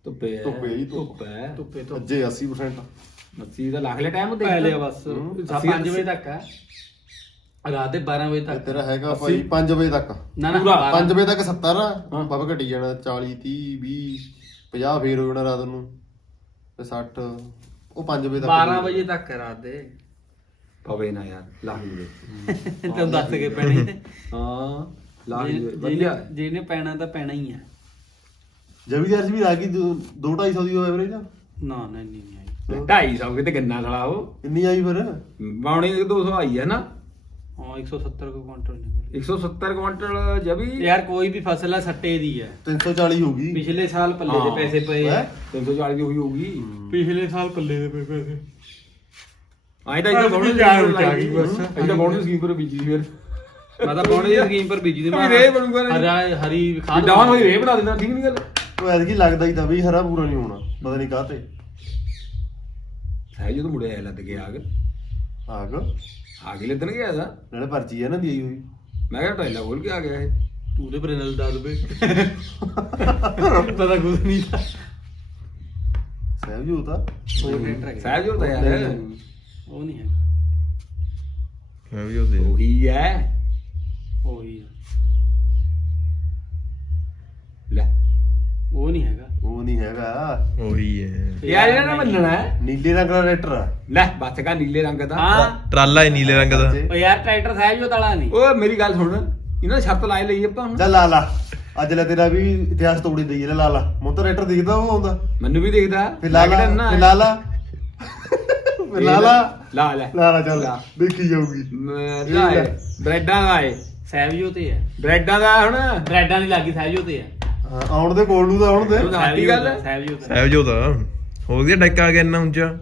ਧੁੱਪੇ ਧੁੱਪੇ ਹੀ ਧੁੱਪ। ਧੁੱਪ ਹੈ ਧੁੱਪੇ ਤੋਂ ਅੱਜੇ 80% ਮੱਛੀ ਦਾ ਲੱਖ ਲੈ ਟਾਈਮ ਦੇ ਪੈ ਲਿਆ ਬਸ ਹੂੰ। 5 ਵਜੇ ਤੱਕ ਹੈ। ਰਾਤ ਦੇ 12 ਵਜੇ ਤੱਕ। ਤੇਰਾ ਹੈਗਾ ਭਾਈ 5 ਵਜੇ ਤੱਕ। ਨਾ ਨਾ ਪੂਰਾ, 12 5 ਵਜੇ ਤੱਕ 70 ਆ। ਹਾਂ। ਬਾਬਾ ਘਟੀ ਜਾਣਾ 40 30 20 50 ਫੇਰ ਹੋ ਜਾਣਾ ਰਾਤ ਨੂੰ। ਤੇ 60 ਉਹ 5 ਵਜੇ ਤੱਕ 12 ਵਜੇ ਤੱਕ ਹੈ ਰਾਤ ਦੇ। ਪਵੇ ਨਾ ਯਾਰ ਲਾਹੀ ਦੇ ਤੈਨੂੰ ਦੱਸ ਕੇ ਪੈਣੀ। ਤੇ ਹਾਂ ਲਾਹੀ ਦੇ ਜਿਹਨੇ- ਵਧੀਆ। ਜਿਹਨੇ ਪੈਣਾ ਤਾਂ ਪੈਣਾ ਹੀ ਆ ਜਵੀਦਾਰ ਜੀ ਵੀ ਆ ਗਈ 2 250 ਦੀ ਐਵਰੇਜ ਨਾ ਨਾ ਨਹੀਂ ਆਈ 250 ਕਿਤੇ ਗੰਨਾ ਥਲਾ ਉਹ। ਕਿੰਨੀ ਆਈ ਫਿਰ? ਬਾਉਣੀ 200 ਆਈ ਹੈ ਨਾ। ਹਾਂ 170 ਕੁ ਕੁਇੰਟਲ ਨਿਕਲੀ। 170 ਕੁਇੰਟਲ ਜਬੀ। ਯਾਰ ਕੋਈ ਵੀ ਫਸਲ ਆ ਸੱਟੇ ਦੀ ਹੈ 340 ਹੋ ਗਈ। ਪਿਛਲੇ ਸਾਲ ਪੱਲੇ ਦੇ। ਪੈਸੇ ਪਏ ਆ। ਹੈਂ? 340 ਦੀ ਹੋਈ ਹੋਊਗੀ ਪਿਛਲੇ ਸਾਲ ਪੱਲੇ ਦੇ ਪਏ ਪੈਸੇ। ਆਈ ਤਾਂ ਇੱਥੇ ਬੌਣੀ ਵਿੱਚ ਆ ਗਈ ਬਸ। ਅਸੀਂ ਤਾਂ ਬੌਣੀ ਸਕੀਮ ਪਰ ਬੀਜੀ ਫਿਰ। ਮੈਂ ਤਾਂ ਪਾਉਣੇ ਦੀ ਸਕੀਮ ਪਰ ਬੀਜੀ ਦੀ ਵੀ ਰੇ ਬਣੂਗਾ। ਹਰਾ ਹਰੀ ਖਾਦ ਡਾਊਨ ਹੋਈ ਰੇ ਬਣਾ ਦੇਣਾ ਠੀਕ ਨਹੀਂ ਗੱਲ? ਉਹ ਐਤਕੀ ਲੱਗਦਾ ਹੀ ਤਾਂ ਵੀ ਹਰਾ ਪੂਰਾ ਨਹੀਂ ਹੋਣਾ। ਪਤਾ ਨਹੀਂ ਕਾਹਤੇ। ਹੈ ਜਦੋਂ ਮੁੜਿਆ ਲੱਦ ਗਿਆ ਆਗ ਆਗ ਆਗੇ ਲੱਦਣ ਗਿਆ ਦਾ ਨਾਲੇ ਪਰਚੀ ਹੈ ਨਾ ਦੀ ਆਈ ਹੋਈ ਮੈਂ ਕਿਹਾ ਟਾਈਲਾ ਖੋਲ ਕੇ ਆ ਗਿਆ ਇਹ ਉਹਦੇ ਪਰ ਨਾਲ ਦੱਸ ਦੇ ਪਤਾ ਕੁਝ ਨਹੀਂ ਸਹਿਬ ਜੀ ਉਹ ਤਾਂ ਉਹ ਟਰੈਕਟਰ ਹੈ ਸਾਹਿਬ ਜੋ ਤਾਂ ਯਾਰ ਉਹ ਨਹੀਂ ਹੈ ਮੈਂ ਵੀ ਉਹ ਦੇ ਉਹੀ ਹੈ ਉਹੀ ਆ। ਉਹ ਨਹੀਂ ਹੈਗਾ। ਉਹ ਨਹੀਂ ਹੈਗਾ। ਉਹੀ ਹੈ। ਯਾਰ ਇਹਨਾਂ ਨੇ ਮੰਨਣਾ ਹੈ। ਨੀਲੇ ਰੰਗ ਦਾ ਟਰੈਕਟਰ ਆ। ਲੈ ਬੱਸ ਕਾ ਨੀਲੇ ਰੰਗ ਦਾ। ਹਾਂ। ਟਰਾਲਾ ਹੈ ਨੀਲੇ ਰੰਗ ਦਾ। ਉਹ ਯਾਰ ਟਰੈਕਟਰ ਸਾਹਿਬ ਜੋ ਤਲਾ ਨਹੀਂ। ਓਏ ਮੇਰੀ ਗੱਲ ਸੁਣ। ਇਹਨਾਂ ਨੇ ਸ਼ਰਤ ਲਾਏ ਲਈ ਆਪਾਂ ਹੁਣ। ਚੱਲ ਲਾ ਲਾ। ਅੱਜ ਲੈ ਤੇਰਾ ਵੀ ਇਤਿਹਾਸ ਤੋੜੀ ਦਈਏ। ਲੈ ਲਾ ਤਾਂ ਟਰੈਕਟਰ ਦਿਖਦਾ ਉਹ ਆਉਂਦਾ। ਮੈਨੂੰ ਵੀ ਦੇਖਦਾ। ਫਿਰ ਲਾ ਲਾ। ਨਾ ਫਿਰ ਲਾ ਲਾ। ਫਿਰ ਲਾ ਲਾ। ਲਾ ਲੈ। ਲਾ ਲਾ ਚੱਲ। ਦੇਖੀ ਜਾਊਗੀ। ਮੈਂ ਲਾਏ ਬ੍ਰੈਡਾਂ ਦਾ ਏ ਸਾਹਿਬ ਜੋ ਤੇ ਹੈ। ਬ੍ਰੈਡਾਂ ਦਾ ਹੁਣ। ਬ੍ਰੈਡਾਂ ਦੀ ਲੱਗੀ ਸਾਹਿਬ ਜੋ ਤੇ ਹੈ। ਹਾਂ ਆਉਣ ਦੇ ਕੋਲ ਨੂੰ ਤਾਂ ਆਉਣ ਦੇ। ਉਹ ਤਾਂ ਆਦੀ ਗੱਲ ਹੈ। ਸਾਹਿਬ ਜੋ ਤੇ ਸਾਹਿਬ ਜੋ ਦਾ ਹੋ ਗਿਆ ਡੱਕਾ ਆ ਗਿਆ ਇੰਨਾ ਉੱਚਾ।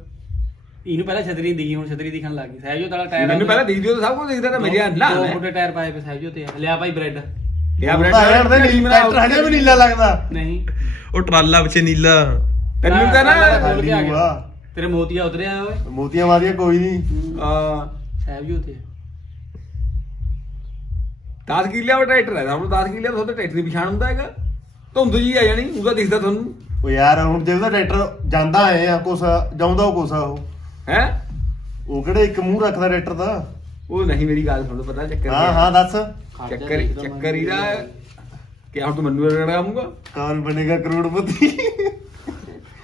ਇਹਨੂੰ ਪਹਿਲਾਂ ਛਤਰੀ ਦਿਖੀ ਹੁਣ ਛਤਰੀ ਦਿਖਣ ਲੱਗ ਗਈ। ਸਾਹਿਬ ਜੋ ਟਾਇਰ ਮੈਨੂੰ ਪਹਿਲਾਂ ਦਿਖਦੀ ਉਹ ਤਾਂ ਸਭ ਕੁਝ ਦਿਖਦਾ ਤਾਂ ਮੇਰੇ ਅੱਲਾ ਦੋ ਫੁੱਟੇ ਟਾਇਰ ਪਾਏ ਪਏ ਸਾਹਿਬ ਜੋ। ਲਿਆ ਭਾਈ ਬ੍ਰੈਡ। ਲਿਆ ਉਹ ਤਾਂ ਯਾਰ ਤੇ ਨੀਲਾ ਟਰੈਕਟਰ ਹਜੇ ਵੀ ਨੀਲਾ ਲੱਗਦਾ। ਨਹੀਂ। ਉਹ ਟਰਾਲਾ ਪਿੱਛੇ ਨੀਲਾ। ਤੈਨੂੰ ਤਾਂ ਨਾ? ਆ ਗਿਆ। ਤੇਰੇ ਮੋਤੀਆ ਉਤਰਿਆ ਓਏ। ਮੋਤੀਆਂ ਮਾਰੀਆਂ ਕੋਈ ਨਹੀਂ ਆ ਸਾਹਿਬ ਜੋ ਤੇ ਹੈ। 10 ਕਿੱਲੇ ਵਾਲਾ ਟਰੈਕਟਰ ਹੈ। ਹੁਣ 10 ਕਿੱਲੇ ਦਾ ਤੁਹਾਡੇ ਟਰੈਕਟਰ ਦੀ ਪਛਾਣ ਹੁੰਦਾ ਹੈਗਾ। ਧੁੰਦ ਜੀ ਆ ਜਾਣੀ ਉਹਦਾ ਦਿਖਦਾ ਤੁਹਾਨੂੰ। ਉਹ ਯਾਰ ਹੁਣ ਜੇ ਉਹਦਾ ਟਰੈਕਟਰ ਜਾਂਦਾ ਆਏ ਆ ਕੁਛ ਜਾਉਂਦਾ ਉਹ ਕੁਛ ਆ ਉਹ। ਹੈ? ਉਹ ਕਿਹੜੇ ਇੱਕ ਮੂੰਹ ਰੱਖਦਾ ਟਰੈਕਟਰ ਦਾ? ਉਹ ਨਹੀਂ ਮੇਰੀ ਗੱਲ ਸੁਣ ਪਤਾ ਚੱਕਰ ਹਾਂ ਹਾਂ? ਦੱਸ। ਚੱਕਰ। ਚੱਕਰ ਇਹਦਾ ਕਿ ਹੁਣ ਤੂੰ ਮੈਨੂੰ ਰੜਾਉਂਗਾ ਕੌਣ ਬਣੇਗਾ ਕਰੋੜਪਤੀ?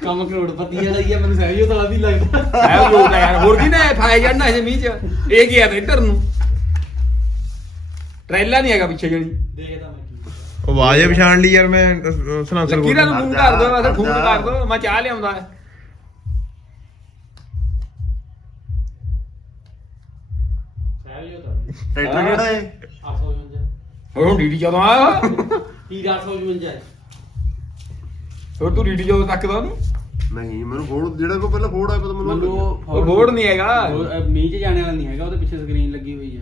ਕੰਮ ਕਰੋੜਪਤੀ ਵਾਲਾ ਹੀ ਆ ਮੈਨੂੰ ਸਾਹਿਬ ਜੋ ਤਲਾ ਵੀ ਲੱਗਦਾ। ਹੈ ਉਹ ਲੋਕ ਯਾਰ ਹੋਰ ਕੀ ਨਾ ਫਾਇ ਜਾਣਾ ਇਹ ਮੀਂਹ ਚ। ਇਹ ਕੀ ਹੈ ਟਰੈਕਟਰ ਨੂੰ? ਟ੍ਰੇਲਾ ਨਹੀਂ ਹੈਗਾ ਪਿੱਛੇ ਜਣੀ। ਦੇਖਦਾ ਆਵਾਜ਼ ਹੀ ਪਛਾਣ ਲਈ ਯਾਰ ਮੈਂ ਸਨਾਸਰ ਲੱਕੀਰਾਂ ਨੂੰ ਫੋਨ ਕਰ ਦੋ ਫੋਨ ਜਾ। ਕਰ ਦੋ ਮੈਂ ਚਾਹ ਲਿਆਉਂਦਾ। ਟਰੈਕਟਰ ਕਿਹੜਾ ਏ 855 ਹੋਰ ਹੁਣ ਡੀਡੀ ਜਦੋਂ ਆਇਆ ਕੀ 855 ਹੈ। ਹੋਰ ਤੂੰ ਡੀਡੀ ਜਦੋਂ ਤੱਕਦਾ ਉਹਨੂੰ? ਨਹੀਂ ਮੈਨੂੰ ਫੋੜ ਜਿਹੜਾ ਕੋ ਪਹਿਲਾਂ ਫੋੜ ਆਇਆ ਪਤਾ ਮੈਨੂੰ ਉਹ ਬੋਰਡ ਨਹੀਂ ਹੈਗਾ। ਮੀਂਹ 'ਚ ਜਾਣੇ ਵਾਲਾ ਨਹੀਂ ਹੈਗਾ ਉਹਦੇ ਪਿੱਛੇ ਸਕਰੀਨ ਲੱਗੀ ਹੋਈ ਆ।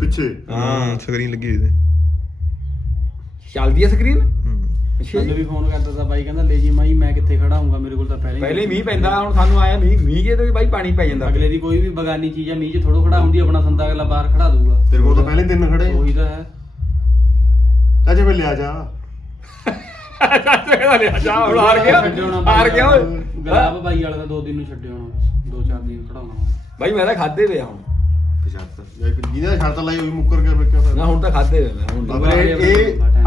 ਪਿੱਛੇ? ਹਾਂ ਸਕਰੀਨ ਲੱਗੀ ਹੋਈ ਤੇ। ਚੱਲਦੀ ਹੈ। ਸਕਰੀਨ ਹੂੰ। ਮੈਨੂੰ ਵੀ ਫੋਨ ਕਰਦਾ ਤਾ ਬਾਈ ਕਹਿੰਦਾ ਲੈ ਜੀ ਮਾਈ ਮੈਂ ਕਿੱਥੇ ਖੜਾ ਹੂੰਗਾ ਮੇਰੇ ਕੋਲ ਤਾਂ ਪਹਿਲੇ ਪਹਿਲੇ ਮੀਂਹ ਪੈਂਦਾ ਹੁਣ ਸਾਨੂੰ ਆਇਆ ਮੀਂਹ। ਮੀਂਹ ਜੇ ਤੇ ਬਾਈ ਪਾਣੀ ਪੈ ਜਾਂਦਾ। ਅਗਲੇ ਦੀ ਕੋਈ ਵੀ ਬਗਾਨੀ ਚੀਜ਼ ਆ ਮੀਂਹ 'ਚ ਥੋੜੋ ਖੜਾ ਹੁੰਦੀ ਆਪਣਾ ਸੰਦਾ ਅਗਲਾ ਬਾਹਰ ਖੜਾ ਦੂਗਾ ਤੇਰੇ ਕੋਲ ਤਾਂ ਪਹਿਲੇ ਤਿੰਨ ਖੜੇ ਉਹੀ ਤਾਂ ਹੈ। ਚਾਚੇ ਮੈਂ ਲਿਆ ਜਾ। ਜਾ ਹੁਣ ਹਾਰ ਗਿਆ। ਹਾਰ ਗਿਆ ਓਏ। ਗੁਲਾਬ ਬਾਈ ਵਾਲਾ ਤਾਂ ਦੋ ਦਿਨ ਨੂੰ ਛੱਡਿਓ ਹੋਣਾ ਦੋ ਚਾਰ ਦਿਨ ਖੜਾਉਣਾ। ਬਾਈ ਮੈਂ ਤਾਂ ਖਾਦੇ ਵੇ ਹੁਣ। ਪਛਾਤ ਜਿਹਨੇ ਸ਼ਰਤ ਲਾਈ ਹੋਈ ਮੁੱਕਰ ਕੇ ਵੇਖਿਆ ਫਿਰ ਨਾ ਹੁਣ ਤਾਂ ਖਾਦੇ ਵੇ ਮੈਂ ਹੁਣ ਤਾਂ- ਅਬਰੇ ਇਹ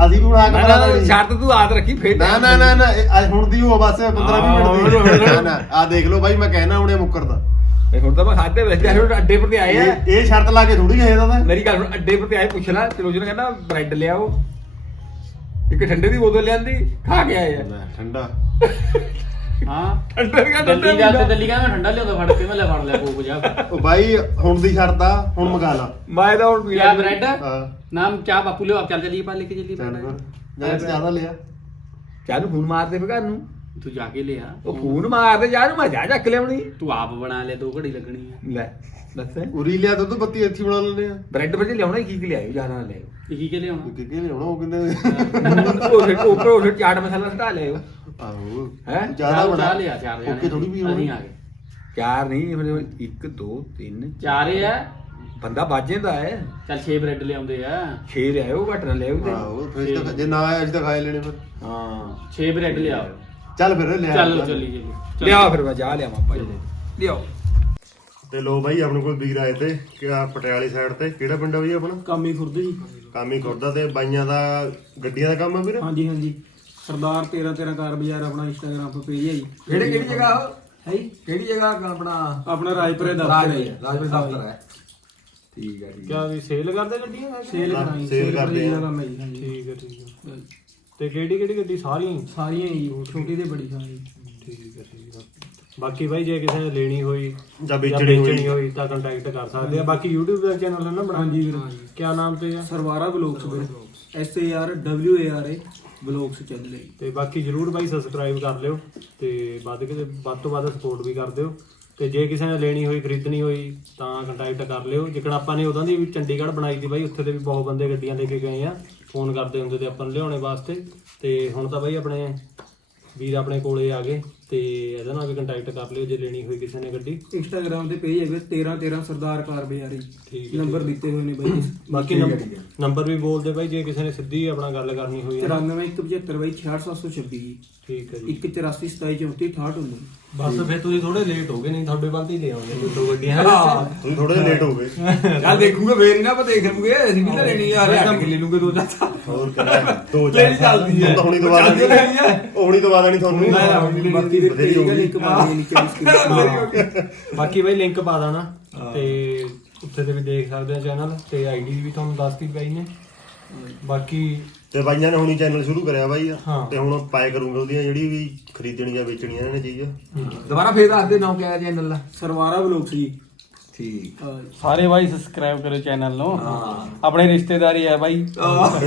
ਅਸੀਂ ਵੀ ਬਣਾ ਕੇ ਨਾ, ਬਣਾ ਨਾ, ਦੇਣੀ। ਸ਼ਰਤ ਤੂੰ ਆਦ ਰੱਖੀ ਫੇਰ ਨਾ ਨਾ ਨਾ ਨਾ ਇਹ ਅੱਜ ਹੁਣ ਦੀ ਉਹ ਬਸ 15 20 ਮਿੰਟ ਹੋਰ, ਦੀ ਹੋਰ। ਨਾ ਨਾ ਆ ਦੇਖ ਲਓ ਬਾਈ ਮੈਂ ਕਹਿਣਾ ਹੁਣੇ ਮੁੱਕਰਦਾ। ਇਹ ਹੁਣ ਤਾਂ ਮੈਂ ਖਾਦੇ ਵੇ ਚਾਹੇ ਹੁਣ ਅੱਡੇ ਪਰ ਤੇ ਆਏ ਆ। ਇਹ ਇਹ ਸ਼ਰਤ ਲਾ ਕੇ ਥੋੜੀ ਗਏ ਦਾ ਤਾਂ। ਮੇਰੀ ਗੱਲ ਸੁਣ ਅੱਡੇ ਪਰ ਤੇ ਆਏ ਪੁੱਛ ਲੈ ਚਲੋ ਜੀ ਨੇ ਕਹਿੰਦਾ ਬ੍ਰੈਡ ਲਿਆਓ। ਇੱਕ ਠੰਡੇ ਦੀ ਬੋਤਲ ਲਿਆਂਦੀ ਖਾ ਕੇ ਆਏ ਆ। ਲੈ, ਠੰਡਾ। ਹਾਂ। ਠੰਡੇ ਦੀ ਦਿੱਲੀ ਠੰਡਾ ਜਾ ਤੇ ਦਿੱਲੀ ਕਹਿੰਦਾ ਮੈਂ ਠੰਡਾ ਲਿਆਉਂਦਾ ਫੜ ਕੇ ਮੈਂ ਲੈ ਫੜ ਲਿਆ ਕੋਕ ਜਾ ਉਹ ਬਾਈ ਹੁਣ ਦੀ ਸ਼ਰਤ ਆ ਹੁਣ ਮੰਗਾ ਲਾ। ਮੈਂ ਤਾਂ ਹੁਣ ਕਿਆ ਬ੍ਰੈਡ? ਹਾਂ। ਨਾਮ ਚਾਹ ਬਾਪੂ ਲਿਓ ਆਪ ਚੱਲ ਚੱਲੀਏ ਪਾ ਲੈ ਕੇ ਚੱਲੀਏ ਚੱਲ ਬ੍ਰੈਡ। ਫਿਰ। ਜਾਂ ਜ਼ਿਆਦਾ ਲਿਆ। ਚਾਹ ਨੂੰ ਫੋਨ ਮਾਰਦੇ ਫੇ ਘਰ ਨੂੰ। ਤੂੰ ਜਾ ਕੇ ਲਿਆ। ਉਹ ਫੋਨ ਮਾਰਦੇ ਜਾ ਨੂੰ ਮੈਂ ਜਾ ਚੱਕ ਲਿਆਉਣੀ ਤੂੰ ਆਪ ਬਣਾ ਲਿਆ ਦੋ ਘੜੀ ਲੱਗਣੀ ਹੈ ਲੈ ਦੱਸ। ਉਰੀ ਲਿਆ ਦੁੱਧ ਬੱਤੀ ਇੱਥੇ ਬਣਾ ਲੈਂਦੇ ਆ। ਬ੍ਰੈਡ ਪਰ ਲਿਆਉਣਾ ਕੀ ਕੀ ਲਿਆਇਓ ਜ਼ਿਆਦਾ ਨਾ ਲਿਆਇਓ ਕੀ ਕੀ ਲਿਆਉਣਾ? ਕਿ ਕਿ ਲਿਆਉਣਾ ਉਹ ਕਿੰਨੇ ਉਹ ਫਿਰ ਉੱਪਰ ਉਹ ਫਿਰ ਚਾਟ ਮਸਾਲਾ ਹਟਾ ਲਿਆਇਓ। ਆਹੋ। ਹੈਂ? ਜ਼ਿਆਦਾ ਬਣਾ ਚਾਹ ਲਿਆ ਚਾਰ ਓਕੇ ਥੋੜੀ ਵੀ ਅਸੀਂ ਆ ਗਏ। ਚਾਰ ਨਹੀਂ ਫਿਰ 1 2 3 ਚਾਰ ਹੀ ਆ। ਬੰਦਾ ਬਾਜੇਂਦਾ ਹੈ। ਚੱਲ 6 ਬ੍ਰੈਡ ਲਿਆਉਂਦੇ ਆ। 6 ਲਿਆਇਓ ਘੱਟ ਨਾ ਲਿਆਇਓ ਤੇ। ਆਹੋ ਫਿਰ ਤਾਂ ਜੇ ਨਾ ਆਇਆ ਅੱਜ ਤਾਂ ਖਾਏ ਲੈਣੇ ਫਿਰ। ਹਾਂ। 6 ਬ੍ਰੈਡ ਲਿਆਓ। ਚੱਲ ਫਿਰ ਲਿਆ। ਚੱਲ ਚੱਲੀ ਚੱਲੀ। ਲਿਆਓ ਫਿਰ ਮੈਂ ਜਾ ਲਿਆਵਾਂ ਭਾਈ ਲਿਆਓ। ਤੇ ਲੋ ਬਾਈ ਆਪਣੇ ਕੋਲ ਵੀਰ ਆਏ ਤੇ ਕਿ ਆ ਪਟਿਆਲੇ ਸਾਈਡ ਤੇ। ਕਿਹੜਾ ਪਿੰਡ ਆ ਬਈ ਆਪਣਾ? ਕਾਮੀ ਖੁਰਦ ਜੀ। ਕਾਮੀ ਖੁਰਦਾ ਤੇ ਬਾਈਆਂ ਦਾ ਗੱਡੀਆਂ ਦਾ ਕੰਮ ਆ ਵੀਰ? ਹਾਂਜੀ ਹਾਂਜੀ। ਸਰਦਾਰ 13 13 ਕਾਰ ਬਾਜ਼ਾਰ ਆਪਣਾ ਇੰਸਟਾਗ੍ਰਾਮ ਤੇ ਪੇਜ ਹੈ ਜੀ। ਕਿਹੜੇ ਕਿਹੜੀ ਜਗ੍ਹਾ ਹੈ ਕਿਹੜੀ ਜਗ੍ਹਾ ਆਪਣਾ? ਆਪਣਾ ਰਾਜਪੁਰੇ ਦਾ ਰਾਜਪੁਰੇ ਰਾਜਪੁਰੇ ਦਫ਼ਤਰ ਹੈ। ਠੀਕ ਹੈ ਠੀਕ ਹੈ। ਕਿਆ ਵੀ ਸੇਲ ਕਰਦੇ ਗੱਡੀਆਂ? ਸੇਲ ਹਾਂ, ਕਰਾਈ sale ਕਰਦੇ ਆ। ਕੰਮ ਹੈ ਜੀ ਹਾਂਜੀ। ਠੀਕ ਹੈ ਠੀਕ ਹੈ। ਤੇ ਕਿਹੜੀ ਕਿਹੜੀ ਗੱਡੀ? ਸਾਰੀਆਂ ਹੀ? ਸਾਰੀਆਂ ਹੀ ਛੋਟੀ ਤੇ ਬੜੀ ਸਾਰੀ। ਠੀਕ ਹੈ ਠੀਕ ਹੈ। ਬਾਕੀ ਬਾਈ ਜੇ ਕਿਸੇ ਨੇ ਲੈਣੀ ਹੋਈ ਜਾਂ ਵੇਚਣੀ ਹੋਈ। ਹੋਈ ਤਾਂ ਕੰਟੈਕਟ ਕਰ ਸਕਦੇ ਆ। ਬਾਕੀ YouTube ਦਾ ਚੈਨਲ ਹੈ ਨਾ ਬਣਾ ਹਾਂਜੀ ਵੀਰ। ਕੀ ਨਾਮ ਤੇ ਆ? ਸਰਵਾਰਾ ਬਲੌਗਸ ਵੀਰੇ। S A R W A R A blogs ਚੱਲ ਰਹੀ। ਤੇ ਬਾਕੀ ਜਰੂਰ ਬਾਈ ਸਬਸਕ੍ਰਾਈਬ ਕਰ ਲਿਓ ਤੇ ਵੱਧ ਕੇ ਵੱਧ ਤੋਂ ਵੱਧ ਸਪੋਰਟ ਵੀ ਕਰ ਦਿਓ। ਤੇ ਜੇ ਕਿਸੇ ਨੇ ਲੈਣੀ ਹੋਈ ਖਰੀਦਣੀ ਹੋਈ ਤਾਂ ਕੰਟੈਕਟ ਕਰ ਲਿਓ। ਜਿਕਣ ਆਪਾਂ ਨੇ ਉਦੋਂ ਦੀ ਵੀ ਚੰਡੀਗੜ੍ਹ ਬਣਾਈ ਦੀ ਬਾਈ ਉੱਥੇ ਦੇ ਵੀ ਬਹੁਤ ਬੰਦੇ ਗੱਡੀਆਂ ਲੈ ਕੇ ਗਏ ਆ। ਫੋਨ ਕਰਦੇ ਹੁੰਦੇ ਤੇ ਆਪਾਂ ਨੂੰ ਲਿਆਉਣੇ ਵਾਸਤੇ। ਤੇ ਹੁਣ ਤਾਂ ਬਾਈ ਆਪਣੇ ਵੀਰ ਆਪਣੇ ਕੋਲੇ ਆ ਗਏ। ਤੇ ਇਹਦੇ ਨਾਲ ਵੀ ਕੰਟੈਕਟ ਕਰ ਲਿਓ ਜੇ ਲੈਣੀ ਹੋਈ ਕਿਸੇ ਨੇ ਗੱਡੀ। ਇੰਸਟਾਗ੍ਰam ਤੇ ਪੇਜ ਹੈਗੇ 13 13 ਸਰਦਾਰ ਕਾਰ ਬਜ਼ਾਰੀ ਠੀਕ ਨੰਬਰ ਦਿੱਤੇ ਹੋਏ ਨੇ ਬਾਈ ਬਾਕੀ ਨੰਬਰ ਵੀ ਬੋਲਦੇ ਬਾਈ ਜੇ ਕਿਸੇ ਨੇ ਸਿੱਧੀ ਆਪਣਾ ਗੱਲ ਕਰਨੀ ਹੋਈ ਹੈ ਨਾ। 94175 ਬਾਈ 66726 ਜੀ। ਠੀਕ ਹੈ ਜੀ। 1842734 ਬਸ ਫਿਰ ਤੁਸੀਂ ਥੋੜੇ ਲੇਟ ਹੋ ਗਏ ਨਹੀਂ ਤੁਹਾਡੇ ਵੱਲ ਤੇ ਹੀ ਲੈ ਆਉਂਦੇ ਦੋ ਗੱਡੀਆਂ। ਹਾਂ ਤੁਸੀਂ ਥੋੜੇ ਲੇਟ ਹੋ ਗਏ। ਚੱਲ ਦੇਖੂਗਾ ਫੇਰ ਹੀ ਨਾ ਆਪਾਂ ਦੇਖ ਲੂਗੇ ਅਸੀਂ ਵੀ ਤਾਂ ਲੈਣੀ ਯਾਰ ਹਟ ਕੇ ਲੈ ਲੂਗੇ ਦੋ ਚਾਰ ਹੋਰ ਕਿਹੜਾ ਦੋ ਚਾਰ ਚੱਲਦੀ ਹੈ। ਹੁਣ ਤਾਂ ਹੁਣੀ ਦਵਾ ਦੇਣੀ ਹੈ। ਹੁਣੀ ਦਵਾ ਦੇਣੀ ਤੁਹਾਨੂੰ। ਨਾ, ਨਾ। ਬਾਕੀ ਦੇ ਬਥੇਰੀ ਪੇਜ ਹੋ ਦਾ ਗਈ। ਲਿੰਕ ਪਾ ਦੇ ਨੀਚੇ ਡਿਸਕ੍ਰਿਪਸ਼ਨ ਬਾਕੀ ਬਾਈ ਲਿੰਕ ਪਾ ਦੇਣਾ ਤੇ ਉੱਥੇ ਤੇ ਵੀ ਦੇਖ ਸਕਦੇ ਆ ਚੈਨਲ ਤੇ ਆਈਡੀ ਵੀ ਤੁਹਾਨੂੰ ਦੱਸਤੀ ਬਾਈ ਨੇ। ਬਾਕੀ ਤੇ ਬਾਈਆਂ ਨੇ ਹੁਣੀ ਚੈਨਲ ਸ਼ੁਰੂ ਕਰਿਆ ਬਾਈ ਹਾਂ। ਤੇ ਹੁਣ ਪਾਏ ਕਰੂੰਗਾ ਉਹਦੀਆਂ ਜਿਹੜੀ ਵੀ ਖਰੀਦਣੀ ਜਾਂ ਵੇਚਣੀ ਇਹਨਾਂ ਨੇ ਚੀਜ਼। ਦੁਬਾਰਾ ਫੇਰ ਦੱਸ ਦੇ ਨਾਮ ਕਿਆ ਚੈਨਲ ਦਾ ਸਰਵਾਰਾ ਬਲੌਗਸ ਜੀ ਠੀਕ। ਹਾਂ। ਸਾਰੇ ਬਾਈ ਸਬਸਕ੍ਰਾਈਬ ਕਰੋ ਚੈਨਲ ਨੂੰ। ਆਪਣੇ ਰਿਸ਼ਤੇਦਾਰੀ ਹੈ ਬਾਈ।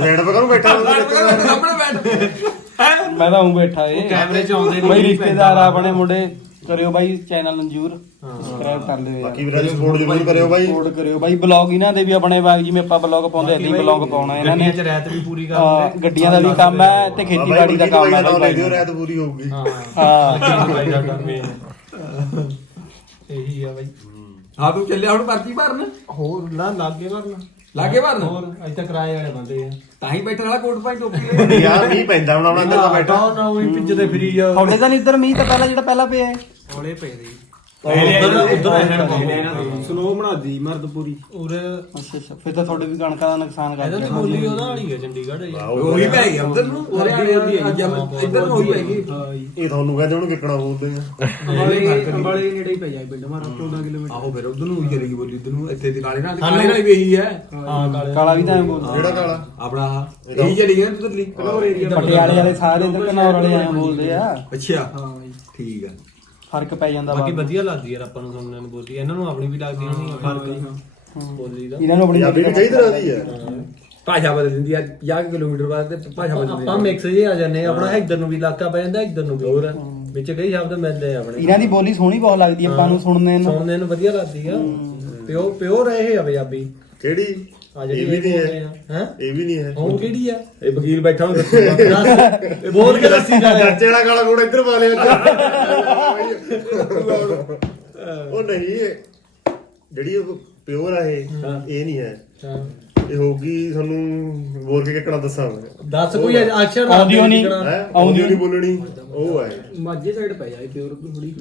ਰੈਡ ਪੇ ਕਰੂੰ ਬੈਠਾ। ਸਾਹਮਣੇ ਬੈਠ। ਮੈਂ ਤਾਂ ਹੂੰ ਬੈਠਾ ਏ। ਕੈਮਰੇ 'ਚ ਆਉਂਦੇ ਨੀ ਬਾਈ ਨਹੀਂ ਰਿਸ਼ਤੇਦਾਰ ਆਪਣੇ ਮੁੰਡੇ। ਕਰਿਓ ਬਾਈ ਚੈਨਲ ਨੂੰ ਜਰੂਰ ਸਬਸਕ੍ਰਾਈਬ ਕਰ ਲਿਓ ਯਾਰ। ਬਾਕੀ ਵੀਰਾਂ ਦੀ ਸਪੋਰਟ ਜ਼ਰੂਰ ਕਰਿਓ ਬਾਈ। ਸਪੋਰਟ ਕਰਿਓ ਬਾਈ। ਬਲੌਗ ਇਹਨਾਂ ਦੇ ਵੀ ਆਪਣੇ ਬਾਗ ਜਿਵੇਂ ਆਪਾਂ ਬਲੌਗ ਪਾਉਂਦੇ ਏਦਾਂ ਹੀ ਬਲੌਗ ਪਾਉਣਾ ਇਹਨਾਂ ਨੇ। ਗੱਡੀਆਂ 'ਚ ਰਹਿਤ ਵੀ ਪੂਰੀ ਕਰਦੇ ਗੱਡੀਆਂ ਦਾ ਵੀ ਕੰਮ ਹੈ ਤੇ ਖੇਤੀਬਾੜੀ ਦਾ ਕੰਮ ਹੈ ਬਾਈ ਬਾਈ ਦਿਓ ਰਾਤ ਪੂਰੀ ਹੋਊਗੀ। ਹਾਂ। ਹਾਂ। ਬਾਈ ਦਾ ਕੰਮ ਇਹ ਹੈ। ਇਹੀ ਆ ਬਾਈ। ਹਾਂ। ਤੂੰ ਚੱਲਿਆ ਹੁਣ ਪਰਚੀ ਭਰਨ? ਹੋਰ ਨਾ ਲਾਗੇ ਵਰਨਾ ਲਾਗੇ ਭਰਨ। ਹੋਰ ਅੱਜ ਤੱਕ ਕਿਰਾਏ ਵਾਲੇ ਬੰਦੇ ਆ। ਤਾਂ ਹੀ ਬੈਠਣ ਵਾਲਾ ਕੋਟ ਪਾਈ ਟੋਪੀ ਯਾਰ ਮੀਂਹ ਪੈਂਦਾ ਹੁਣ ਆਉਣਾ ਅੰਦਰ ਤਾਂ ਬੈਠਾ ਨਾ ਉਹੀ ਭਿੱਜਦੇ ਫਰੀ ਜਾ ਤੁਹਾਡੇ ਤਾਂ ਨਹੀਂ ਇੱਧਰ ਮੀਂਹ ਤਾਂ ਪਹਿਲਾਂ ਜਿਹੜਾ ਪਹਿਲਾਂ ਪਿਆ ਹੈ। ਹੌਲੇ ਪਏ ਦੇ। ਉਧਰ ਉਧਰ ਇਹਨਾਂ ਦੀ ਸਨੋ ਬਣਾਦੀ ਮਰਦਪੁਰੀ। ਉਰੇ ਅੱਛਾ ਅੱਛਾ। ਫਿਰ ਤਾਂ ਤੁਹਾਡੇ ਵੀ ਕਣਕਾਂ ਦਾ ਨੁਕਸਾਨ ਕਰ ਇਹਦਾ ਤੇ ਬੋਲੀ ਉਹਦਾ ਵਾਲੀ ਹੈ ਚੰਡੀਗੜ੍ਹ ਇਹ। ਉਹੀ ਪੈ ਗਿਆ ਉਧਰ ਨੂੰ ਉਹਦੇ ਇੱਧਰ ਨੂੰ ਉਹੀ ਪੈ ਗਈ। ਇਹ ਤੁਹਾਨੂੰ ਕਹਿੰਦੇ ਉਹਨੂੰ ਕਿੱਕਣਾ ਬੋਲਦੇ ਆ ਅੰਬਾਲੇ ਅੰਬਾਲੇ ਨੇੜੇ ਹੀ ਪੈ ਜਾਏ ਪਿੰਡ ਮਾਰਾ 14 ਕਿਲੋਮੀਟਰ। ਆਹੋ ਫਿਰ ਉਧਰ ਨੂੰ ਹੀ ਚਲੀ ਗਈ ਬੋਲੀ ਉਧਰ ਨੂੰ ਇੱਥੇ ਦੀ ਕਾਲੇ ਨਾਲ ਕਾਲੇ ਨਾਲ ਵੀ ਇਹੀ ਹੈ ਹਾਂ ਕਾਲੇ ਕਾਲਾ ਵੀ ਤਾਂ ਐਂ ਬੋਲਦਾ। ਕਿਹੜਾ ਕਾਲਾ? ਆਪਣਾ ਆਹ। ਇਹੀ ਚਲੀ ਗਈ ਉਧਰ ਲਈ ਪਟਿਆਲੇ ਵਾਲੇ ਸਾਰੇ ਇੱਧਰ ਕਨੌਰ ਵਾਲੇ ਐਂ ਬੋਲਦੇ ਆ। ਅੱਛਾ। ਹਾਂ ਜੀ। ਠੀਕ ਆ। ਫ਼ਰਕ ਪੈ ਜਾਂਦਾ ਬਾਕੀ ਵਧੀਆ ਲੱਗਦੀ ਯਾਰ ਆਪਾਂ ਨੂੰ ਸੁਣਨ ਨੂੰ ਬੋਲੀ। ਇਹਨਾਂ ਨੂੰ ਆਪਣੀ ਵੀ ਲੱਗਦੀ ਹੋਣੀ ਫ਼ਰਕ ਬੋਲੀ ਦਾ। ਇਹਨਾਂ ਨੂੰ ਆਪਣੀ ਪੰਜਾਬੀ ਵੀ ਕਈ ਤਰ੍ਹਾਂ ਦੀ ਹੈ। ਭਾਸ਼ਾ ਬਦਲ ਦਿੰਦੀ ਆ 50 ਕਿਲੋਮੀਟਰ ਬਾਅਦ ਤੇ ਭਾਸ਼ਾ ਬਦਲ ਆਪਾਂ ਮਿਕਸ ਜੇ ਆ ਜਾਂਦੇ ਆ, ਆਪਣਾ ਇੱਧਰ ਨੂੰ ਵੀ ਇਲਾਕਾ ਪੈ ਜਾਂਦਾ ਇੱਧਰ ਨੂੰ ਵੀ ਹੋਰ। ਵਿੱਚ ਕਈ ਸ਼ਬਦ ਮਿਲਦੇ ਆ ਆਪਣੇ। ਇਹਨਾਂ ਦੀ ਬੋਲੀ ਸੋਹਣੀ ਬਹੁਤ ਲੱਗਦੀ ਆ ਆਪਾਂ ਨੂੰ ਸੁਣਨੇ ਨੂੰ। ਸੁਣਨ ਨੂੰ ਵਧੀਆ ਲੱਗਦੀ ਆ। ਪਿਓ ਪਿਓਰ ਇਹ ਆ ਪੰਜਾਬੀ। ਕਿਹੜੀ? ਆ ਜਿਹੜੀ ਇਹ ਵੀ ਨਹੀਂ ਹੈ। ਹੈ? ਇਹ ਵੀ ਨਹੀਂ ਹੈ। ਉਹ ਕਿਹੜੀ ਆ? ਇਹ ਵਕੀਲ ਬੈਠਾ ਉਹ ਦੱਸੂਗਾ ਇਹ ਬੋਲ ਕੇ ਦੱਸੀ ਜਾ ਚਾਚੇ ਵਾਲਾ ਕਾਲਾ ਕੋੜ ਇੱਧਰ ਪਾ ਲਿਆ ਉਹ ਨਹੀਂ ਜਿਹੜੀ ਪਿਓਰ ਆ ਇਹ ਇਹ ਨਹੀਂ ਹੈ। ਇਹ ਹੋਊਗੀ ਤੁਹਾਨੂੰ ਬੋਲ ਕੇ ਕਿਹੜਾ ਦੱਸਾਂ ਮੈਂ। ਦੱਸ ਕੋਈ ਅਕਸ਼ਰ ਆਉਂਦੀ ਹੋਣੀ। ਹੈ? ਆਉਂਦੀ ਨਹੀਂ ਬੋਲਣੀ। ਉਹ ਹੈ। ਮਾਝੇ ਸਾਈਡ ਪੈ ਜਾਏ ਪਿਓਰ ਥੋੜੀ।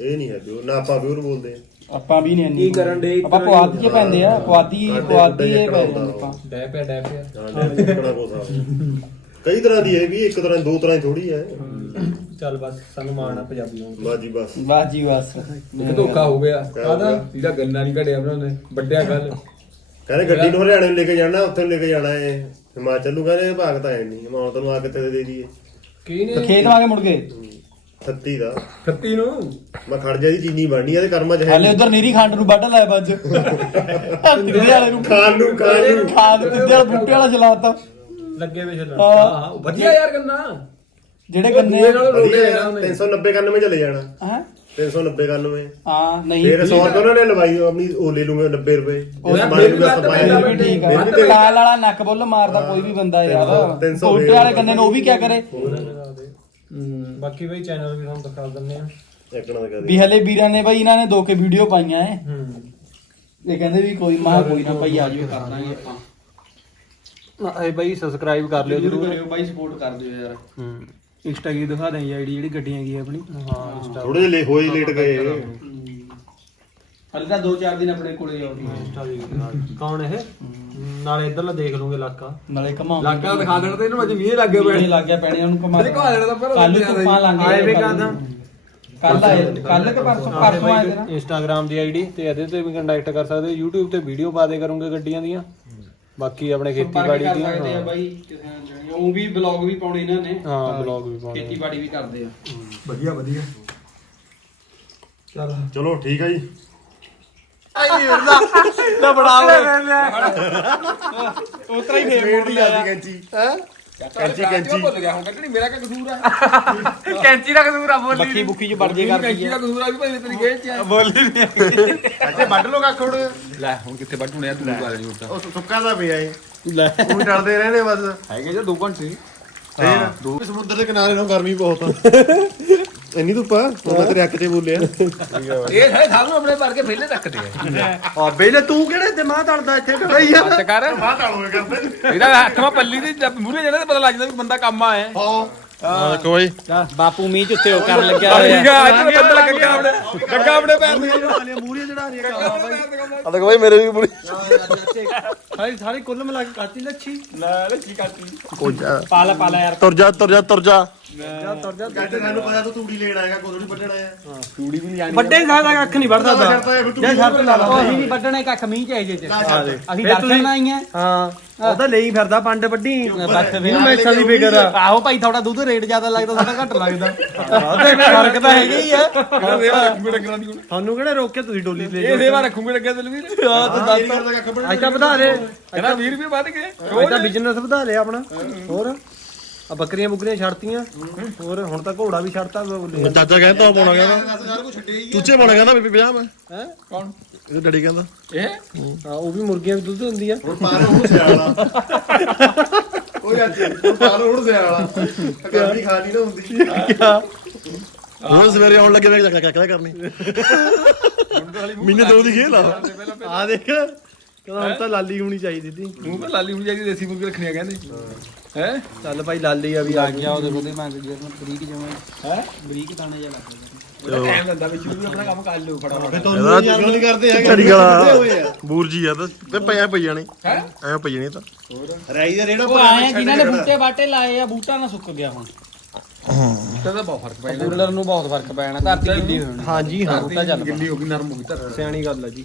ਇਹ ਨਹੀਂ ਹੈ ਪਿਓਰ। ਨਾ ਆਪਾਂ ਪਿਓਰ ਬੋਲਦੇ। ਆ ਆਪਾਂ ਵੀ ਨਹੀਂ ਕੀ ਕਰਨ ਡੇ? ਆਪਾਂ ਪੁਆਧੀ ਚ ਪੈਂਦੇ ਆ ਪੁਆਧੀ ਪੁਆਧੀ ਇਹ ਪੈ ਜਾਂਦੇ ਆਪਾਂ। ਡੈ ਪਿਆ ਡੈ ਪਿਆ। ਕਿਹੜਾ ਕਈ ਤਰ੍ਹਾਂ ਦੀ ਹੈ ਵੀ ਇੱਕ ਤਰ੍ਹਾਂ ਦੋ ਤਰ੍ਹਾਂ ਦੀ ਥੋੜੀ ਹੈ। ਚੱਲ ਬਸ ਸਾਨੂੰ ਮਾਣ ਆ ਪੰਜਾਬੀ ਨੂੰ। ਬਾਜੀ ਬਸ। ਬਸ ਜੀ ਬਸ। ਇੱਕ ਧੋਖਾ ਹੋ ਗਿਆ। ਕਾਹਦਾ? ਜਿਹੜਾ ਗੰਨਾ ਨਹੀਂ ਘੜਿਆ ਬਣਾਉਂਦੇ ਵੱਡਿਆ ਗੱਲ ਕਹਿੰਦੇ ਗੱਡੀ ਨੂੰ ਹਰਿਆਣੇ ਨੂੰ ਲੈ ਕੇ ਜਾਣਾ ਉੱਥੇ ਨੂੰ ਲੈ ਕੇ ਜਾਣਾ ਹੈ ਹਿਮਾਚਲ ਨੂੰ ਕਹਿੰਦੇ ਭਾਗ ਤਾਂ ਹੈ ਨਹੀਂ ਮੈਂ ਤੈਨੂੰ ਆ ਕਿੱਥੇ ਦੇ ਦੇ ਦਈਏ। ਕੀ ਤੇ ਖੇਤ ਆ ਕੇ ਮੁੜ ਗਏ। 36 ਦਾ। 36 ਨੂੰ? ਮੈਂ ਖੜ ਜਾ ਦੀ ਚੀਨੀ ਬਣਨੀ ਆ ਤੇ ਕਰਮਾਂ ਚ ਹੈ ਹਾਲੇ ਉਧਰ ਨੀਰੀ ਖੰਡ ਨੂੰ ਵੱਢ ਲਾਇਆ ਬੱਜ ਤਿੱਦੇ ਵਾਲੇ ਨੂੰ ਖਾਣ ਨੂੰ ਖਾਣ ਨੂੰ। ਖਾਦ ਤਿੱਦੇ ਵਾਲਾ ਬੂਟੇ ਵਾਲਾ ਚਲਾਤਾ। ਲੱਗੇ ਵੇ ਚੱਲਣ ਹਾਂ। ਹਾਂ ਵਧੀਆ ਯਾਰ ਗੰਨਾ। ਜਿਹੜੇ ਗੰਨੇ ਦੂਏ ਨਾਲ ਰੋਲੇ ਵਧੀਆ, ਲੈਣਾ ਉਹਨੇ। 390 91 ਚਲੇ ਜਾਣਾ। ਹੈ? 390 91 ਹਾਂ ਨਹੀਂ। ਫਿਰ 100 ਰੁਪਏ ਉਹਨਾਂ ਨੇ ਲਵਾਈ ਆਪਣੀ ਉਹ ਲੈ ਲੂੰਗੇ 90 ਰੁਪਏ। ਉਹ ਮਾਰ ਫਿਰ ਵੀ ਪੈਂਦਾ ਫਿਰ ਵੀ ਠੀਕ ਆ। ਤੇ- ਕਾਲ ਵਾਲਾ ਨੱਕ ਬੁੱਲ ਮਾਰਦਾ ਕੋਈ ਵੀ ਬੰਦਾ ਯਾਰ। ਤਿੰਨ ਸੌ ਬੂਟੇ ਵਾਲੇ ਗੰਨੇ ਨੂੰ ਉਹ ਵੀ ਕਿਆ ਕਰੇ? ਬਾਕੀ ਬਈ ਚੈਨਲ ਵੀ ਤੁਹਾਨੂੰ ਦਿਖਾ ਦਿੰਨੇ ਆ ਇੱਕਣਾ ਦਾ ਵੀ ਹਲੇ ਵੀਰਾਂ ਨੇ ਬਾਈ ਇਹਨਾਂ ਨੇ ਦੋ ਕੇ ਵੀਡੀਓ ਪਾਈਆਂ ਐ। ਹੂੰ। ਇਹ ਕਹਿੰਦੇ ਵੀ ਕੋਈ ਮਹਾ ਕੋਈ ਨਾ ਭਾਈ ਆ ਜਿਓ ਕਰ ਦਾਂਗੇ ਆਪਾਂ। ਇਹ ਬਈ ਸਬਸਕ੍ਰਾਈਬ ਕਰ ਲਿਓ ਜਰੂਰ ਕਰਿਓ ਬਾਈ ਸਪੋਰਟ ਕਰ ਦਿਓ ਯਾਰ। ਹੂੰ। ਇੰਸਟਾ ਕੀ ਦਿਖਾ ਦਾਂ ਆਈਡੀ ਜਿਹੜੀ ਗੱਡੀਆਂ ਕੀ ਆਪਣੀ। ਹਾਂ ਇੰਸਟਾ। ਥੋੜੇ ਜਿਹੇ ਲੇ- ਹੋਏ ਲੇਟ ਗਏ। ਹਲੇ ਤਾਂ 2-4 ਦਿਨ ਆਪਣੇ ਕੋਲੇ ਆਉਣੀ ਇੰਸਟਾ ਦੀ ਕੌਣ ਇਹ? ਨਾਲੇ ਇਧਰਲਾ ਦੇਖ ਲੂਗੇ ਇਲਾਕਾ ਨਾਲੇ ਘਮਾਉਂ ਲਾਗਾ ਦਿਖਾ ਦੇਣਾ ਤੇ ਇਹਨੂੰ ਅੱਜ ਮੀਂਹ ਲੱਗੇ ਪਏ ਲੱਗ ਗਿਆ ਪੈਣੇ ਉਹਨੂੰ ਘਮਾ ਅਰੇ ਘੁਮਾ ਦੇਣਾ ਤਾਂ ਪਹਿਲਾਂ ਕੱਲ ਲੱਗ ਧੁੱਪਾਂ ਲੰਘ ਆਏ ਵੇ ਕਾਹਦਾ? ਕੱਲ ਆਏ ਕੱਲ ਕਿ ਪਰਸੋਂ? ਪਰਸੋਂ ਆਏ ਤੇ ਨਾ। ਇੰਸਟਾਗ੍ਰam ਦੀ ਆਈਡੀ ਤੇ ਇਹਦੇ ਤੇ ਵੀ ਕੰਟੈਕਟ ਕਰ ਸਕਦੇ ਹੋ। YouTube ਤੇ ਵੀਡੀਓ ਪਾ ਦੇ ਕਰੂੰਗੇ ਗੱਡੀਆਂ ਦੀਆਂ। ਬਾਕੀ ਆਪਣੇ ਖੇਤੀਬਾੜੀ ਦੀਆਂ ਸਕਦੇ ਆ ਬਾਈ ਕਿਸੇ ਨਾਲ ਜਾਣੀ ਉਹ ਵੀ ਬਲੌਗ ਵੀ ਪਾਉਣੇ ਇਹਨਾਂ ਨੇ। ਹਾਂ ਬਲੌਗ ਵੀ ਪਾਉਣੇ ਖੇਤੀਬਾੜੀ ਵੀ ਕਰਦੇ ਆ। ਵਧੀਆ ਵਧੀਆ। ਚਲ। ਚਲੋ ਠੀਕ ਆ ਜੀ। ਤਾਂ ਬੜਾ ਉਤਰਾ ਹੀ ਫੇਰ ਮੋੜ ਲਿਆ ਕੈਂਚੀ। ਕੈਂਚੀ ਕੈਂਚੀ। ਭੁੱਲ ਗਿਆ ਹੁਣ ਕੱਢਣੀ ਮੇਰਾ ਕੀ ਕਸੂਰ ਆ? ਕੈਂਚੀ ਦਾ ਕਸੂਰ ਆ ਬੋਲੀ ਬੱਕੀ ਬੁੱਕੀ ਚ ਵਰਜੇ ਕੈਂਚੀ ਕਰਦੀ ਦਾ ਕਸੂਰ ਆ ਵੀ ਭਾਈ ਤੇਰੀ ਗੇਜ ਚ ਆ। ਬੋਲੀ ਨਹੀਂ ਅੱਛੇ ਵੱਢ ਲੋ ਕੱਖ ਹੁਣ। ਲੈ ਹੁਣ ਕਿੱਥੇ ਵੱਢੂਣੇ ਆ ਤੂੰ ਗੱਲ ਨਹੀਂ ਉੱਤਾ ਉਹ ਸੁੱਕਾ ਦਾ ਪਿਆ ਏ ਲੈ। ਉਹ ਡਰਦੇ ਰਹਿੰਦੇ ਬਸ। ਹੈਗੇ ਜੇ 2 ਘੰਟੇ। ਫੇਰ। ਸਮੁੰਦਰ ਦੇ ਕਿਨਾਰੇ ਨੂੰ ਗਰਮੀ ਬਹੁਤ ਆ। ਇੰਨੀ ਧੁੱਪ ਆ ਉਹ ਮੈਂ ਤੇਰੇ ਅੱਖ ਤੇ ਬੋਲਿਆ। ਇਹ ਸਾਰੇ ਸਭ ਨੂੰ ਆਪਣੇ ਭਰ ਕੇ ਵਿਹਲੇ ਰੱਖਦੇ ਆ। ਆ ਬੇਲੇ ਤੂੰ ਕਿਹੜੇ ਦਿਮਾਗ ਤੜਦਾ ਇੱਥੇ? ਹੀ ਆ ਹੱਥ ਕਰ। ਬਾਹਰ ਹੋਏ ਕਰਦੇ ਇਹਦਾ ਹੱਥ ਮਾ ਪੱਲੀ ਦੀ ਮੂਰੇ ਜਿਹੜਾ ਪਤਾ ਲੱਗ ਜਾਂਦਾ ਵੀ ਬੰਦਾ ਕੰਮ ਆਇਆ ਹਾਂ। ਕੋਈ ਬਾਪੂ ਮੀਂਹ ਚ ਉੱਤੇ ਉਹ ਕਰਨ ਲੱਗਿਆ ਠੀਕ ਆ ਅੱਜ ਪਤਾ ਲੱਗ ਗਿਆ ਆਪਣੇ। ਗੱਗਾ ਆਪਣੇ ਪੈਰ ਤੇ। ਮੂਰੀਆਂ ਚੜਾ ਰਹੀ ਆ ਦੇਖ ਬਾਈ ਮੇਰੇ ਵੀ ਬੁੜੀ ਸਾਰੀ ਸਾਰੀ ਕੁੱਲ ਮਿਲਾ ਕੇ ਕਾਤੀ ਲੱਛੀ। ਲੈ ਲੱਛੀ ਕਾਟੀ ਪਾਲਾ ਪਾਲਾ ਯਾਰ। ਤੁਰ ਜਾ ਤੁਰ ਜਾ ਤੁਰ ਜਾ। ਜਾ ਤੁਰ ਜਾ ਗੱਡੇ ਸਾਨੂੰ ਪਤਾ ਤੂੰ ਤੂੜੀ ਲੈਣ ਆਏਗਾ ਕੋਦੋਂ ਨਹੀਂ ਵੱਢਣਾ ਆ ਤੂੜੀ ਵੀ ਨਹੀਂ ਜਾਣੀ ਵੱਡੇ ਸਾਦਾ ਕੱਖ ਨਹੀਂ ਵੜਦਾ ਤਾਂ ਕਰਤਾ ਇਹ ਵੀ ਤੂੜੀ ਸ਼ਰਤ ਲਾ ਲਾ। ਅਸੀਂ ਨਹੀਂ ਵੱਢਣੇ ਕੱਖ ਮੀਂਹ ਚ ਆਏ ਜੇ ਚ ਅਸੀਂ ਫਿਰ ਤੁਸੀਂ- ਦਰਸ਼ਨ ਆਈਆਂ ਹਾਂ ਉਹ ਤਾਂ ਲਈ ਫਿਰਦਾ ਪੰਡ ਵੱਡੀ ਬਸ ਇਹਨੂੰ ਮੈਸਾਂ ਦੀ ਫਿਕਰ ਆ। ਆਹੋ ਭਾਈ ਥੋੜਾ ਦੁੱਧ ਰੇਟ ਜ਼ਿਆਦਾ ਲੱਗਦਾ ਸਾਡਾ ਘੱਟ ਲੱਗਦਾ। ਤੇ ਫ਼ਰਕ ਤਾਂ ਹੈਗਾ ਹੀ ਆ। ਕਿਹੜਾ ਸੇਵਾ ਰੱਖੂਗੇ ਡੰਗਰਾਂ ਦੀ ਹੁਣ ਤੁਹਾਨੂੰ ਕਿਹੜੇ ਰੋਕ ਕੇ ਤੁਸੀਂ ਡੋਲੀ ਲੈ ਇਹ ਸੇਵਾ ਰੱਖੂਗੇ ਡੰਗਰਾਂ ਦੇ ਵੀ। ਹਾਂ ਤੂੰ ਦੱਸ। ਕਰਦਾ ਕੱਖ ਵੱਢਣਾ ਅੱਜ ਤਾਂ ਵਧਾ ਦੇ। ਕਹਿੰਦਾ 20 ਰੁਪਏ ਵੱਧ ਗਏ। ਅੱਜ ਤਾਂ ਬਿਜ਼ਨਸ ਵਧਾ ਲਿਆ ਆਪਣਾ। ਹੋਰ। ਆ ਬੱਕਰੀਆਂ ਬੁਕਰੀਆਂ ਛੱਡਤੀਆਂ। ਹੋਰ ਹੁਣ ਤਾਂ ਘੋੜਾ ਵੀ ਛੱਡਤਾ ਬੋਲੇ। ਚਾਚਾ ਕਹਿੰਦਾ ਪਾਉਣਾ ਕਹਿੰਦਾ। ਦਸ ਹਜ਼ਾਰ ਕੋ ਛੱਡੇ ਹੀ ਚੂਚੇ ਪਾਉਣਾ ਕਹਿੰਦਾ ਬੀਬੀ ਪੰਜਾਹ ਮੈਂ। ਹੈ? ਕੌਣ? ਇਹ ਡੈਡੀ ਕਹਿੰਦਾ। ਇਹ? ਹਾਂ ਉਹ ਵੀ ਮੁਰਗੀਆਂ ਵੀ ਦੁੱਧ ਦਿੰਦੀ ਆ। ਹੁਣ ਪਾਲੋ ਹੁਣ ਸਿਆਲਾ ਕੋਈ ਅੱਜ ਹੁਣ ਪਾਲੋ ਹੁਣ ਸਿਆਲਾ ਗਰਮੀ ਖਾਣੀ ਨਾ ਹੁੰਦੀ। ਉਹ ਸਵੇਰੇ ਆਉਣ ਲੱਗੇ ਵੇਖ ਕਿਆ ਕਰਨੀ। ਮਹੀਨੇ ਦੋ ਦੀ ਖੇਲ ਆ। ਆ ਦੇਖ ਕਹਿੰਦਾ ਹੁਣ ਤਾਂ ਲਾਲੀ ਹੋਣੀ ਚਾਹੀਦੀ ਸੀ। ਮੂੰਹ ਤੇ ਲਾਲੀ ਹੁਣ ਜਾਈ ਦੇਸੀ ਮੁਰਗੀ ਰੱਖਣੀ ਆ ਕਹਿੰਦੇ। ਹੈ? ਚੱਲ ਭਾਈ ਲਾਲੀ ਆ ਵੀ ਆ ਗਿਆ ਉਹਦੇ ਉਹਦੇ ਮੈਂ ਜੇ ਬਰੀਕ ਜਮਾ ਹੈ? ਬਰੀਕ ਦਾਣੇ ਜਿਹਾ ਲੱਗਦਾ ਟਾਈਮ ਲੈਂਦਾ ਵਿੱਚ ਵੀ ਆਪਣਾ ਕੰਮ ਕਰ ਲਿਓ ਫਟਾਫਟ। ਤੁਹਾਨੂੰ ਯਾਰ ਨਹੀਂ ਕਰਦੇ ਹੈਗੇ ਘੜੀ ਵਾਲਾ ਬੂਰਜੀ ਆ ਤਾਂ ਤੇ ਪਿਆ ਪਈ ਜਾਣੀ। ਹੈ? ਐਵੇਂ ਪਈ ਜਾਣੀ ਤਾਂ। ਰਾਈ ਦਾ ਰੇੜਾ ਉਹ ਆਏ ਆ, ਜਿਨ੍ਹਾਂ ਨੇ ਬੂਟੇ ਬਾਟੇ ਲਾਏ ਆ ਬੂਟਾ ਨਾ ਸੁੱਕ ਗਿਆ ਹੁਣ। ਤਾਂ ਬਹੁਤ ਫ਼ਰਕ ਪੈ ਜਾਂਦਾ ਕੂਲਰ ਨੂੰ ਬਹੁਤ ਫ਼ਰਕ ਪੈ ਜਾਣਾ ਧਰਤੀ ਗਿੱਲੀ ਹੋ ਜਾਣੀ ਹਾਂਜੀ ਹਾਂ। ਬੂਟਾ ਚੱਲ ਗਿੱਲੀ ਹੋ ਗਈ ਨਰਮ ਹੋ ਗਈ ਧਰ ਸਿਆਣੀ ਗੱਲ ਆ ਜੀ।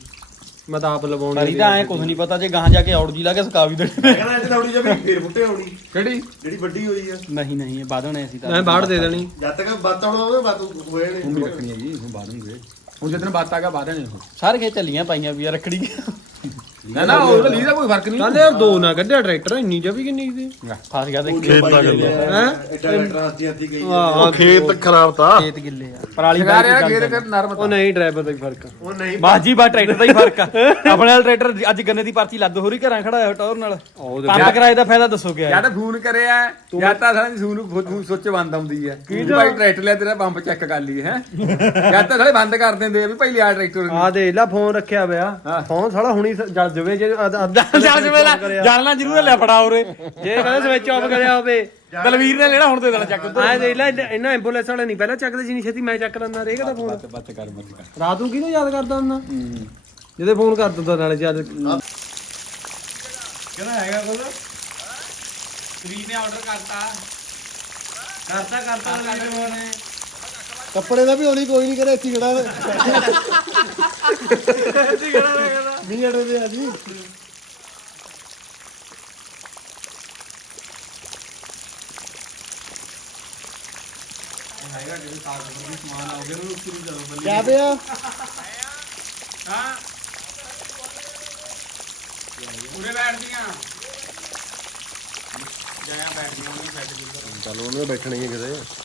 ਮੈਂ ਤਾਂ ਆਪ ਲਵਾਉਣੀ ਪਰੀ ਤਾਂ ਐ ਕੁਝ ਨਹੀਂ ਪਤਾ ਜੇ ਗਾਂ ਜਾ ਕੇ ਔੜ ਜੀ ਲਾ ਕੇ ਸੁਕਾ ਵੀ ਦੇਣੇ ਕਹਿੰਦਾ ਇੱਥੇ ਲਾਉਣੀ ਜਾਂ ਫੇਰ ਬੁੱਟੇ ਆਉਣੀ ਕਿਹੜੀ? ਜਿਹੜੀ ਵੱਡੀ ਹੋਈ ਆ। ਨਹੀਂ ਨਹੀਂ ਇਹ ਬਾਦਣੇ ਅਸੀਂ ਤਾਂ ਮੈਂ ਬਾੜ ਦੇ ਦੇਣੀ। ਜਦ ਤੱਕ ਬਾਤ ਆਉਣਾ ਉਹਦੇ ਬਾਤ ਹੋਏ ਨੇ। ਹੁਣ ਵੀ ਰੱਖਣੀ ਹੈ ਜੀ ਹੁਣ ਬਾਦੂਗੇ ਹੁਣ ਜਦੋਂ ਬਾਤ ਆ ਗਿਆ ਬਾਦਣੇ ਸਾਰੇ ਖੇ ਚੱਲੀਆਂ ਪਾਈਆਂ ਵੀ ਆ ਰੱਖੜੀ। ਨਾ ਨਾ ਉਹ ਲੀ ਦਾ ਕੋਈ ਫ਼ਰਕ ਨਹੀਂ। ਕਹਿੰਦੇ ਯਾਰ ਦੋ ਨਾ ਕੱਢਿਆ ਟਰੈਕਟਰ ਇੰਨੀ ਜਵੀ ਕਿੰਨੀ ਸੀ? ਫਸ ਗਿਆ ਤੇ ਖੇਤ ਦਾ ਗੱਲ ਹੈ? ਲੈਟਰ ਹੱਥੀ ਹੱਥੀ ਗਈ ਹਾਂ ਖੇਤ ਖਰਾਬ ਤਾਂ। ਖੇਤ ਗਿੱਲੇ ਆ। ਪਰਾਲੀ ਸ਼ਿਕਾਰ ਯਾਰ ਖੇਤ ਕਰ ਨਰਮ ਉਹ ਨਹੀਂ ਡਰਾਈਵਰ ਦਾ ਹੀ ਫ਼ਰਕ ਆ। ਉਹ ਨਹੀਂ ਬਾਜੀ ਬਾ ਟਰੈਕਟਰ ਦਾ ਹੀ ਫ਼ਰਕ ਆ। ਆਪਣੇ ਨਾਲ ਟਰੈਕਟਰ ਅੱਜ ਗੰਨੇ ਦੀ ਪਰਚੀ ਲੱਦ ਹੋ ਰਹੀ ਘਰਾਂ ਖੜਾ ਹੋਇਆ ਟੌਰ ਨਾਲ। ਪੰਪ ਕਰਾਏ ਦਾ ਫਾਇਦਾ ਦੱਸੋ ਕਿਆ ਜਾਂ ਤਾਂ ਫੋਨ ਕਰਿਆ ਜਾਂ ਤਾਂ ਸਾਡੀ ਸੂਨ ਸੋਚ ਬੰਦ ਆਉਂਦੀ ਹੈ। ਕੀ ਭਾਈ ਟਰੈਕਟਰ ਲਿਆ ਤੇਰਾ ਪੰਪ ਚੈੱਕ ਕਰ ਲਈ ਹੈ? ਜਾਂ ਤਾਂ ਸਾਲੇ ਬੰਦ ਕਰ ਦਿੰਦੇ ਆ ਵੀ ਭਾਈ ਲਿਆ ਟਰੈਕਟਰ। ਆ ਦੇ ਲਾ ਫੋਨ ਰੱਖਿਆ ਪਿਆ। ਫੋਨ ਸਾਲਾ ਹੁਣੀ ਜਲ ਜਵੇ ਜੇ ਚੱਲ ਜਵੇ ਜਾਲਣਾ ਜ਼ਰੂਰ ਲਿਆ ਫੜਾ ਉਰੇ। ਜੇ ਕਹਿੰਦੇ ਸਵਿਚ ਆਫ ਕਰਿਆ ਹੋਵੇ। ਦਲਵੀਰ ਨੇ ਲੈਣਾ ਹੁਣ ਦੇ ਦੇਣਾ ਚੱਕ ਆ ਦੇ ਲਾ ਇਹਨਾਂ- ਐਂਬੂਲੈਂਸ ਵਾਲੇ ਨਹੀਂ ਪਹਿਲਾਂ ਚੱਕਦੇ ਨਹੀਂ ਛੇਤੀ ਮੈਂ ਚੱਕ ਲੈਂਦਾ ਰੇਗਾ ਦਾ ਫੋਨ ਬੱਤ ਕਰ ਬੱਤ ਕਰ। ਰਾਤ ਨੂੰ ਕਿਹਨੂੰ ਯਾਦ ਕਰਦਾ ਹੁੰਦਾ? ਜਿਹਦੇ ਫੋਨ ਕਰ ਦਿੰਦਾ ਨਾਲੇ ਜਦ ਕਿਹੜਾ ਹੈਗਾ ਕੋਲ? ਸਰੀਰ ਨੇ ਆਰਡਰ ਕਰਤਾ। ਕਰਤਾ ਕਰਤਾ। ਕੱਪੜੇ ਦਾ ਵੀ ਹੋਣੀ ਕੋਈ ਨਹੀਂ ਕਰੇ ਇੱਥੇ ਖੜਾ ਮੀਂਹ ਅੜੇ ਦੇ ਆ ਜੀ ਕਿਆ ਪਿਆ? ਹਾਂ। ਉਰੇ ਬੈਠਦੀਆਂ। ਜਾਇਆ ਬੈਠਦੀਆਂ ਉਹਨੂੰ ਸੈੱਟ ਚਲੋ ਉਹਨੇ ਬੈਠਣੇ ਹੀ ਕਿਤੇ।